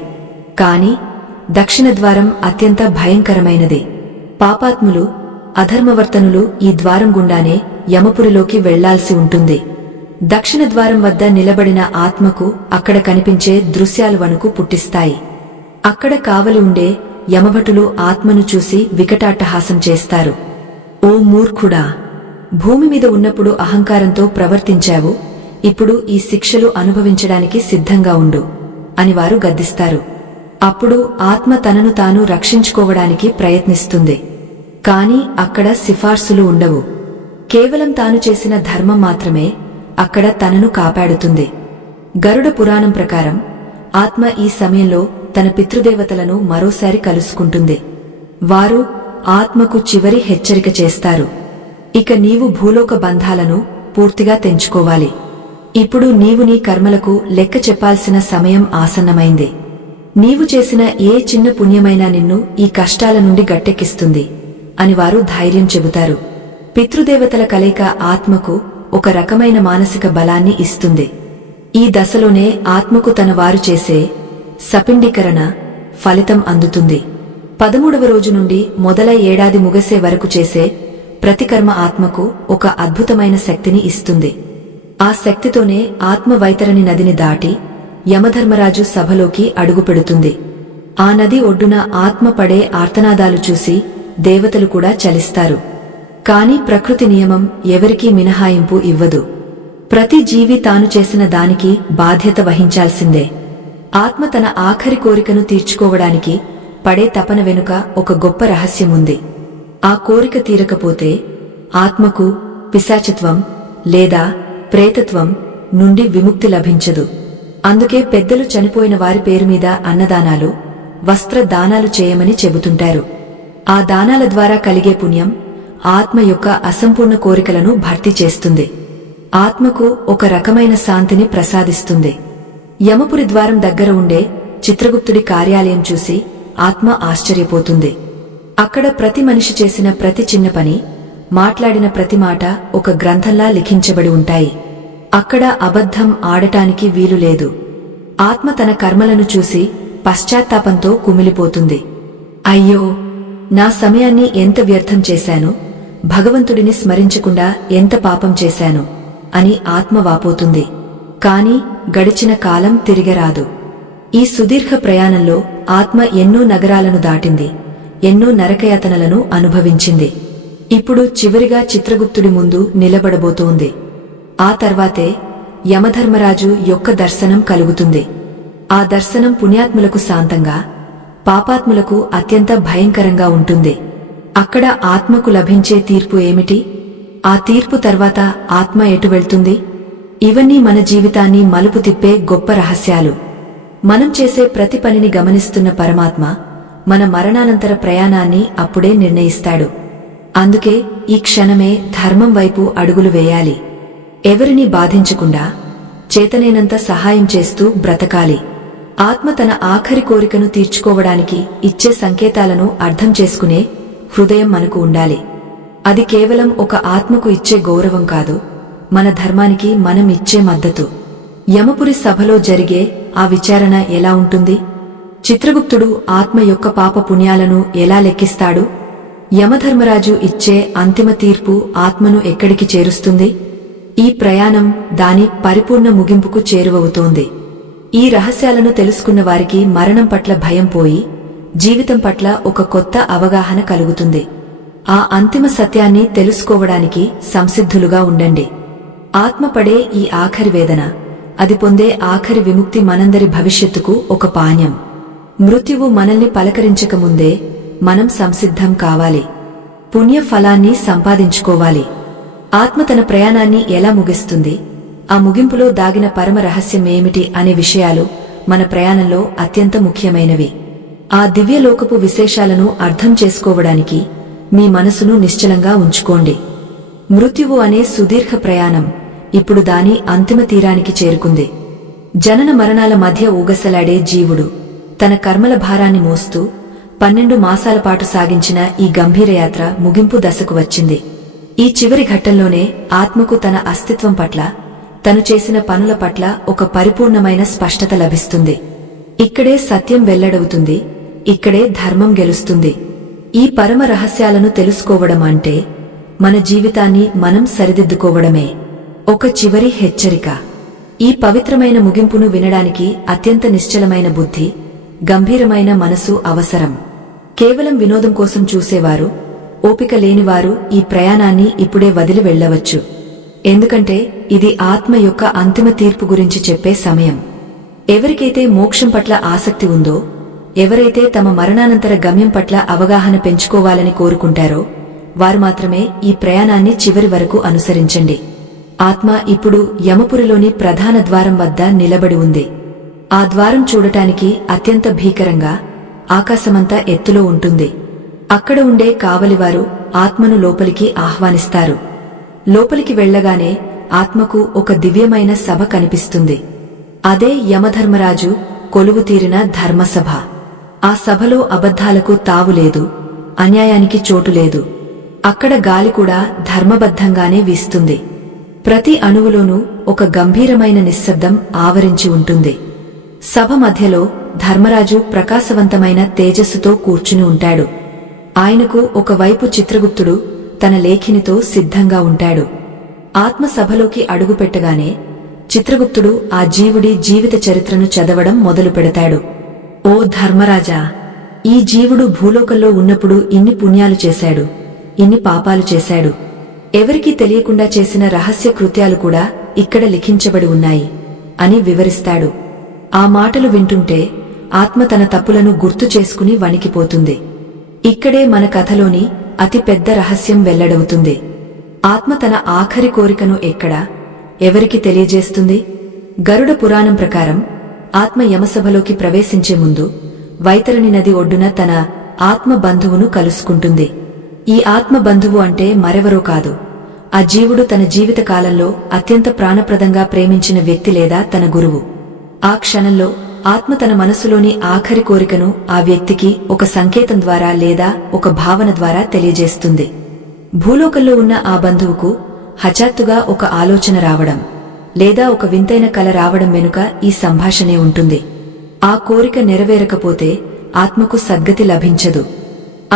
కాని దక్షిణ ద్వారం అత్యంత భయంకరమైనది. పాపాత్ములు, అధర్మవర్తనులు ఈ ద్వారం గుండానే యమపురిలోకి వెళ్లాల్సి ఉంటుంది. దక్షిణ ద్వారం వద్ద నిలబడిన ఆత్మకు అక్కడ కనిపించే దృశ్యాలు వణుకు పుట్టిస్తాయి. అక్కడ కావలి ఉండే యమభటులు ఆత్మను చూసి వికటాట్టహాసం చేస్తారు. ఓ మూర్ఖుడా, భూమి మీద ఉన్నప్పుడు అహంకారంతో ప్రవర్తించావు, ఇప్పుడు ఈ శిక్షలు అనుభవించడానికి సిద్ధంగా ఉండు అని వారు గద్దిస్తారు. అప్పుడు ఆత్మ తనను తాను రక్షించుకోవడానికి ప్రయత్నిస్తుంది. కాని అక్కడ సిఫార్సులు ఉండవు. కేవలం తాను చేసిన ధర్మం మాత్రమే అక్కడ తనను కాపాడుతుంది. గరుడ పురాణం ప్రకారం ఆత్మ ఈ సమయంలో తన పితృదేవతలను మరోసారి కలుసుకుంటుంది. వారు ఆత్మకు చివరి హెచ్చరిక చేస్తారు. ఇక నీవు భూలోక బంధాలను పూర్తిగా తెంచుకోవాలి. ఇప్పుడు నీవు నీ కర్మలకు లెక్క చెప్పాల్సిన సమయం ఆసన్నమైంది. నీవు చేసిన ఏ చిన్న పుణ్యమైనా నిన్ను ఈ కష్టాల నుండి గట్టెక్కిస్తుంది అని వారు ధైర్యం చెబుతారు. పితృదేవతల కలయిక ఆత్మకు ఒక రకమైన మానసిక బలాన్ని ఇస్తుంది. ఈ దశలోనే ఆత్మకు తన వారు చేసే సపిండీకరణ ఫలితం అందుతుంది. 13వ రోజు నుండి మొదలై ఏడాది ముగిసే వరకు చేసే ప్రతికర్మ ఆత్మకు ఒక అద్భుతమైన శక్తిని ఇస్తుంది. ఆ శక్తితోనే ఆత్మ వైతరణి నదిని దాటి యమధర్మరాజు సభలోకి అడుగుపెడుతుంది. ఆ నది ఒడ్డున ఆత్మ పడే ఆర్తనాదాలు చూసి దేవతలు కూడా చలిస్తారు. కాని ప్రకృతి నియమం ఎవరికీ మినహాయింపు ఇవ్వదు. ప్రతి జీవి తాను చేసిన దానికి బాధ్యత వహించాల్సిందే. ఆత్మ తన ఆఖరి కోరికను తీర్చుకోవడానికి పడే తపన వెనుక ఒక గొప్ప రహస్యముంది. ఆ కోరిక తీరకపోతే ఆత్మకు పిశాచత్వం లేదా ప్రేతత్వం నుండి విముక్తి లభించదు. అందుకే పెద్దలు చనిపోయిన వారి పేరు మీద అన్నదానాలు, వస్త్ర దానాలు చేయమని చెబుతుంటారు. ఆ దానాల ద్వారా కలిగే పుణ్యం ఆత్మ యొక్క అసంపూర్ణ కోరికలను భర్తీ చేస్తుంది. ఆత్మకు ఒక రకమైన శాంతిని ప్రసాదిస్తుంది. యమపురి ద్వారం దగ్గర ఉండే చిత్రగుప్తుడి కార్యాలయం చూసి ఆత్మ ఆశ్చర్యపోతుంది. అక్కడ ప్రతి మనిషి చేసిన ప్రతి చిన్న పని, మాట్లాడిన ప్రతి మాట ఒక గ్రంథంలా లిఖించబడి ఉంటాయి. అక్కడ అబద్ధం ఆడటానికి వీలు లేదు. ఆత్మ తన కర్మలను చూసి పశ్చాత్తాపంతో కుమిలిపోతుంది. అయ్యో, నా సమయాన్ని ఎంత వ్యర్థం చేశాను, భగవంతుడిని స్మరించకుండా ఎంత పాపం చేశాను అని ఆత్మ వాపోతుంది. కాని గడిచిన కాలం తిరిగరాదు. ఈ సుదీర్ఘ ప్రయాణంలో ఆత్మ ఎన్నో నగరాలను దాటింది, ఎన్నో నరకయాతనలను అనుభవించింది. ఇప్పుడు చివరిగా చిత్రగుప్తుడి ముందు నిలబడబోతోంది. ఆ తర్వాతే యమధర్మరాజు యొక్క దర్శనం కలుగుతుంది. ఆ దర్శనం పుణ్యాత్ములకు శాంతంగా, పాపాత్ములకు అత్యంత భయంకరంగా ఉంటుంది. అక్కడ ఆత్మకు లభించే తీర్పు ఏమిటి? ఆ తీర్పు తర్వాత ఆత్మ ఎటు వెళ్తుంది? ఇవన్నీ మన జీవితాన్ని మలుపు తిప్పే గొప్ప రహస్యాలు. మనం చేసే ప్రతి పనిని గమనిస్తున్న పరమాత్మ మన మరణానంతర ప్రయాణాన్ని అప్పుడే నిర్ణయిస్తాడు. అందుకే ఈ క్షణమే ధర్మం వైపు అడుగులు వేయాలి. ఎవరినీ బాధించకుండా చేతనేనంత సహాయం చేస్తూ బ్రతకాలి. ఆత్మ తన ఆఖరి కోరికను తీర్చుకోవడానికి ఇచ్చే సంకేతాలను అర్థం చేసుకునే హృదయం మనకు ఉండాలి. అది కేవలం ఒక ఆత్మకు ఇచ్చే గౌరవం కాదు, మన ధర్మానికి మనం ఇచ్చే మద్దతు. యమపురి సభలో జరిగే ఆ విచారణ ఎలా ఉంటుంది? చిత్రగుప్తుడు ఆత్మ యొక్క పాప పుణ్యాలను ఎలా లెక్కిస్తాడు? యమధర్మరాజు ఇచ్చే అంతిమ తీర్పు ఆత్మను ఎక్కడికి చేరుస్తుంది? ఈ ప్రయాణం దాని పరిపూర్ణ ముగింపుకు చేరువవుతోంది. ఈ రహస్యాలను తెలుసుకున్న వారికి మరణం పట్ల భయం పోయి జీవితం పట్ల ఒక కొత్త అవగాహన కలుగుతుంది. ఆ అంతిమ సత్యాన్ని తెలుసుకోవడానికి సంసిద్ధులుగా ఉండండి. ఆత్మ పడే ఈ ఆఖరి వేదన, అది పొందే ఆఖరి విముక్తి మనందరి భవిష్యత్తుకు ఒక పాణ్యం. మృత్యువు మనల్ని పలకరించకముందే మనం సంసిద్ధం కావాలి. పుణ్య ఫలాన్ని సంపాదించుకోవాలి. ఆత్మ తన ప్రయాణాన్ని ఎలా ముగిస్తుంది, ఆ ముగింపులో దాగిన పరమ రహస్యమేమిటి అనే విషయాలు మన ప్రయాణంలో అత్యంత ముఖ్యమైనవి. ఆ దివ్యలోకపు విశేషాలను అర్థం చేసుకోవడానికి మీ మనసును నిశ్చలంగా ఉంచుకోండి. మృత్యువు అనే సుదీర్ఘ ప్రయాణం ఇప్పుడు దాని అంతిమ తీరానికి చేరుకుంది. జనన మరణాల మధ్య ఊగసలాడే జీవుడు తన కర్మల భారాన్ని మోస్తూ 12 మాసాల పాటు సాగించిన ఈ గంభీరయాత్ర ముగింపు దశకు వచ్చింది. ఈ చివరి ఘట్టంలోనే ఆత్మకు తన అస్తిత్వం పట్ల, తను చేసిన పనుల పట్ల ఒక పరిపూర్ణమైన స్పష్టత లభిస్తుంది. ఇక్కడే సత్యం వెల్లడవుతుంది, ఇక్కడే ధర్మం గెలుస్తుంది. ఈ పరమ రహస్యాలను తెలుసుకోవడం అంటే మన జీవితాన్ని మనం సరిదిద్దుకోవడమే. ఒక చివరి హెచ్చరిక. ఈ పవిత్రమైన ముగింపును వినడానికి అత్యంత నిశ్చలమైన బుద్ధి, గంభీరమైన మనసు అవసరం. కేవలం వినోదం కోసం చూసేవారు, ఓపిక లేనివారు ఈ ప్రయాణాన్ని ఇప్పుడే వదిలి వెళ్లవచ్చు. ఎందుకంటే ఇది ఆత్మ యొక్క అంతిమ తీర్పు గురించి చెప్పే సమయం. ఎవరికైతే మోక్షం పట్ల ఆసక్తి ఉందో, ఎవరైతే తమ మరణానంతర గమ్యం పట్ల అవగాహన పెంచుకోవాలని కోరుకుంటారో వారు మాత్రమే ఈ ప్రయాణాన్ని చివరి వరకు అనుసరించండి. ఆత్మ ఇప్పుడు యమపురిలోని ప్రధాన ద్వారం వద్ద నిలబడి ఉంది. ఆ ద్వారం చూడటానికి అత్యంత భీకరంగా, ఆకాశమంతా ఎత్తులో ఉంటుంది. అక్కడ ఉండే కావలివారు ఆత్మను లోపలికి ఆహ్వానిస్తారు. లోపలికి వెళ్లగానే ఆత్మకు ఒక దివ్యమైన సభ కనిపిస్తుంది. అదే యమధర్మరాజు కొలువుతీరిన ధర్మసభ. ఆ సభలో అబద్ధాలకు తావులేదు, అన్యాయానికి చోటులేదు. అక్కడ గాలి కూడా ధర్మబద్ధంగానే వీస్తుంది. ప్రతి అణువులోనూ ఒక గంభీరమైన నిశ్శబ్దం ఆవరించి ఉంటుంది. సభ మధ్యలో ధర్మరాజు ప్రకాశవంతమైన తేజస్సుతో కూర్చుని ఉంటాడు. ఆయనకు ఒకవైపు చిత్రగుప్తుడు తన లేఖినితో సిద్ధంగా ఉంటాడు. ఆత్మ సభలోకి అడుగుపెట్టగానే చిత్రగుప్తుడు ఆ జీవుడి జీవిత చరిత్రను చదవడం మొదలు పెడతాడు. ఓ ధర్మరాజా, ఈ జీవుడు భూలోకంలో ఉన్నప్పుడు ఇన్ని పుణ్యాలు చేశాడు, ఇన్ని పాపాలు చేశాడు. ఎవరికీ తెలియకుండా చేసిన రహస్య కృత్యాలు కూడా ఇక్కడ లిఖించబడి ఉన్నాయి అని వివరిస్తాడు. ఆ మాటలు వింటుంటే ఆత్మ తన తప్పులను గుర్తు చేసుకుని వణికిపోతుంది. ఇక్కడే మన కథలోని అతి పెద్ద రహస్యం వెల్లడవుతుంది. ఆత్మ తన ఆఖరి కోరికను ఎక్కడ, ఎవరికి తెలియజేస్తుంది? గరుడ పురాణం ప్రకారం ఆత్మ యమసభలోకి ప్రవేశించే ముందు వైతరణి నది ఒడ్డున తన ఆత్మ బంధువును కలుసుకుంటుంది. ఈ ఆత్మ బంధువు అంటే మరెవరో కాదు, ఆ జీవుడు తన జీవిత కాలంలో అత్యంత ప్రాణప్రదంగా ప్రేమించిన వ్యక్తి లేదా తన గురువు. ఆ క్షణంలో ఆత్మ తన మనసులోని ఆఖరి కోరికను ఆ వ్యక్తికి ఒక సంకేతం ద్వారా లేదా ఒక భావన ద్వారా తెలియజేస్తుంది. భూలోకంలో ఉన్న ఆ బంధువుకు హఠాత్తుగా ఒక ఆలోచన రావడం లేదా ఒక వింతైన కల రావడం వెనుక ఈ సంభాషణే ఉంటుంది. ఆ కోరిక నెరవేరకపోతే ఆత్మకు సద్గతి లభించదు.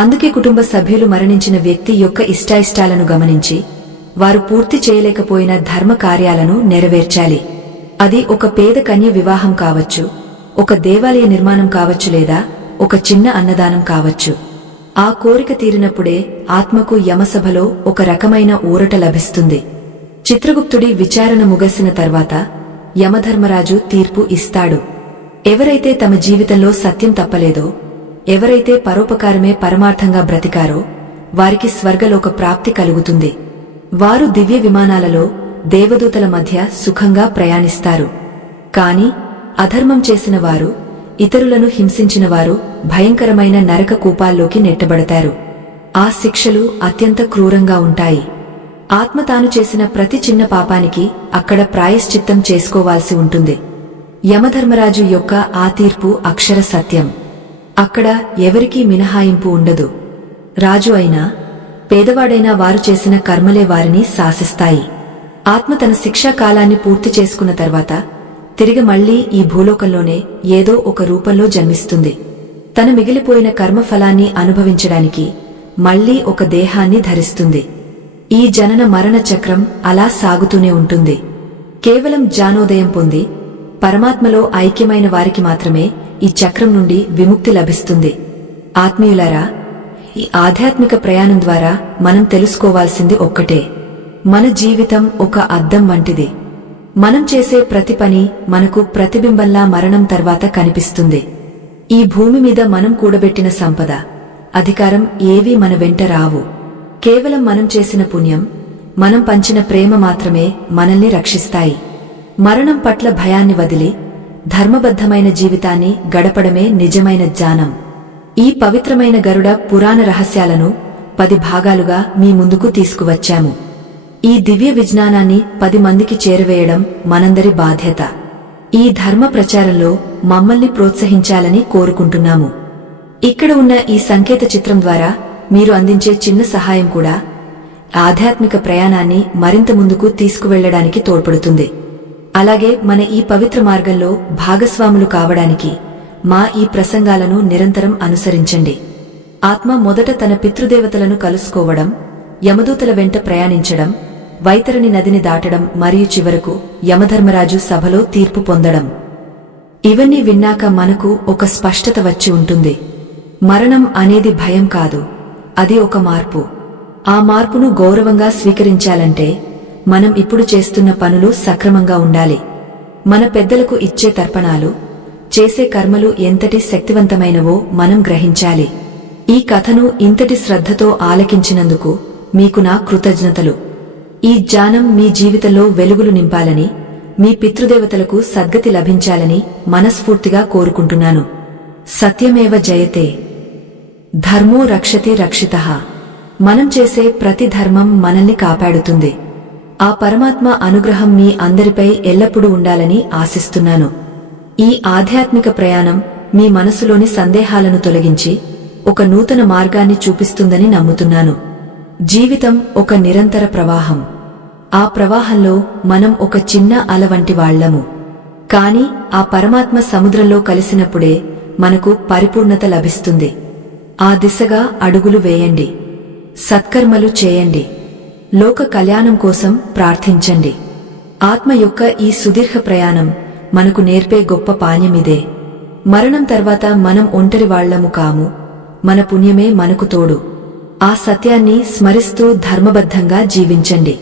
అందుకే కుటుంబ సభ్యులు మరణించిన వ్యక్తి యొక్క ఇష్టాయిష్టాలను గమనించి వారు పూర్తి చేయలేకపోయిన ధర్మ కార్యాలను నెరవేర్చాలి. అది ఒక పేద కన్య వివాహం కావచ్చు, ఒక దేవాలయ నిర్మాణం కావచ్చు లేదా ఒక చిన్న అన్నదానం కావచ్చు. ఆ కోరిక తీరినప్పుడే ఆత్మకు యమసభలో ఒక రకమైన ఊరట లభిస్తుంది. చిత్రగుప్తుడి విచారణ ముగిసిన తర్వాత యమధర్మరాజు తీర్పు ఇస్తాడు. ఎవరైతే తమ జీవితంలో సత్యం తప్పలేదో, ఎవరైతే పరోపకారమే పరమార్థంగా బ్రతికారో వారికి స్వర్గలోక ప్రాప్తి కలుగుతుంది. వారు దివ్య విమానాలలో దేవదూతల మధ్య సుఖంగా ప్రయాణిస్తారు. కాని అధర్మం చేసిన వారు, ఇతరులను హింసించిన వారు భయంకరమైన నరక కూపాల్లోకి నెట్టబడతారు. ఆ శిక్షలు అత్యంత క్రూరంగా ఉంటాయి. ఆత్మ తాను చేసిన ప్రతి చిన్న పాపానికి అక్కడ ప్రాయశ్చిత్తం చేసుకోవాల్సి ఉంటుంది. యమధర్మరాజు యొక్క ఆ తీర్పు అక్షర సత్యం. అక్కడ ఎవరికీ మినహాయింపు ఉండదు. రాజు అయినా పేదవాడైనా వారు చేసిన కర్మలే వారిని శాసిస్తాయి. ఆత్మ తన శిక్షా కాలాన్ని పూర్తి చేసుకున్న తర్వాత తిరిగి మళ్లీ ఈ భూలోకంలోనే ఏదో ఒక రూపంలో జన్మిస్తుంది. తన మిగిలిపోయిన కర్మఫలాన్ని అనుభవించడానికి మళ్లీ ఒక దేహాన్ని ధరిస్తుంది. ఈ జనన మరణ చక్రం అలా సాగుతూనే ఉంటుంది. కేవలం జ్ఞానోదయం పొంది పరమాత్మలో ఐక్యమైన వారికి మాత్రమే ఈ చక్రం నుండి విముక్తి లభిస్తుంది. ఆత్మీయులారా, ఈ ఆధ్యాత్మిక ప్రయాణం ద్వారా మనం తెలుసుకోవాల్సింది ఒక్కటే: మన జీవితం ఒక అద్దం వంటిది. మనం చేసే ప్రతి పని మనకు ప్రతిబింబంలా మరణం తర్వాత కనిపిస్తుంది. ఈ భూమి మీద మనం కూడబెట్టిన సంపద, అధికారం ఏవీ మన వెంట రావు. కేవలం మనం చేసిన పుణ్యం, మనం పంచిన ప్రేమ మాత్రమే మనల్ని రక్షిస్తాయి. మరణం పట్ల భయాన్ని వదిలి ధర్మబద్ధమైన జీవితాన్ని గడపడమే నిజమైన జ్ఞానం. ఈ పవిత్రమైన గరుడ పురాణ రహస్యాలను 10 భాగాలుగా మీ ముందుకు తీసుకువచ్చాము. ఈ దివ్య విజ్ఞానాన్ని 10 మందికి చేరవేయడం మనందరి బాధ్యత. ఈ ధర్మ ప్రచారంలో మమ్మల్ని ప్రోత్సహించాలని కోరుకుంటున్నాము. ఇక్కడ ఉన్న ఈ సంకేత చిత్రం ద్వారా మీరు అందించే చిన్న సహాయం కూడా ఆధ్యాత్మిక ప్రయాణాన్ని మరింత ముందుకు తీసుకువెళ్లడానికి తోడ్పడుతుంది. అలాగే మన ఈ పవిత్ర మార్గంలో భాగస్వాములు కావడానికి మా ఈ ప్రసంగాలను నిరంతరం అనుసరించండి. ఆత్మ మొదట తన పితృదేవతలను కలుసుకోవడం, యమదూతల వెంట ప్రయాణించడం, వైతరణి నదిని దాటడం మరియు చివరకు యమధర్మరాజు సభలో తీర్పు పొందడం. ఇవన్నీ విన్నాక మనకు ఒక స్పష్టత వచ్చి ఉంటుంది. మరణం అనేది భయం కాదు, అది ఒక మార్పు. ఆ మార్పును గౌరవంగా స్వీకరించాలంటే మనం ఇప్పుడు చేస్తున్న పనులు సక్రమంగా ఉండాలి. మన పెద్దలకు ఇచ్చే తర్పణాలు, చేసే కర్మలు ఎంతటి శక్తివంతమైనవో మనం గ్రహించాలి. ఈ కథను ఇంతటి శ్రద్ధతో ఆలకించినందుకు మీకు నా కృతజ్ఞతలు. ఈ జ్ఞానం మీ జీవితంలో వెలుగులు నింపాలని, మీ పితృదేవతలకు సద్గతి లభించాలని మనస్ఫూర్తిగా కోరుకుంటున్నాను. సత్యమేవ జయతే. ధర్మో రక్షతి రక్షితః. మనం చేసే ప్రతి ధర్మం మనల్ని కాపాడుతుంది. ఆ పరమాత్మ అనుగ్రహం మీ అందరిపై ఎల్లప్పుడూ ఉండాలని ఆశిస్తున్నాను. ఈ ఆధ్యాత్మిక ప్రయాణం మీ మనసులోని సందేహాలను తొలగించి ఒక నూతన మార్గాన్ని చూపిస్తుందని నమ్ముతున్నాను. జీవితం ఒక నిరంతర ప్రవాహం. ఆ ప్రవాహంలో మనం ఒక చిన్న అల వంటి వాళ్లము. కాని ఆ పరమాత్మ సముద్రంలో కలిసినప్పుడే మనకు పరిపూర్ణత లభిస్తుంది. ఆ దిశగా అడుగులు వేయండి. సత్కర్మలు చేయండి. లోక కళ్యాణం కోసం ప్రార్థించండి. ఆత్మ యొక్క ఈ సుదీర్ఘ ప్రయాణం మనకు నేర్పే గొప్ప పాఠ్యమిదే. మరణం తర్వాత మనం ఒంటరి వాళ్లము కాము. మన పుణ్యమే మనకు తోడు. ఆ సత్యాన్ని స్మరిస్తూ ధర్మబద్ధంగా జీవించండి.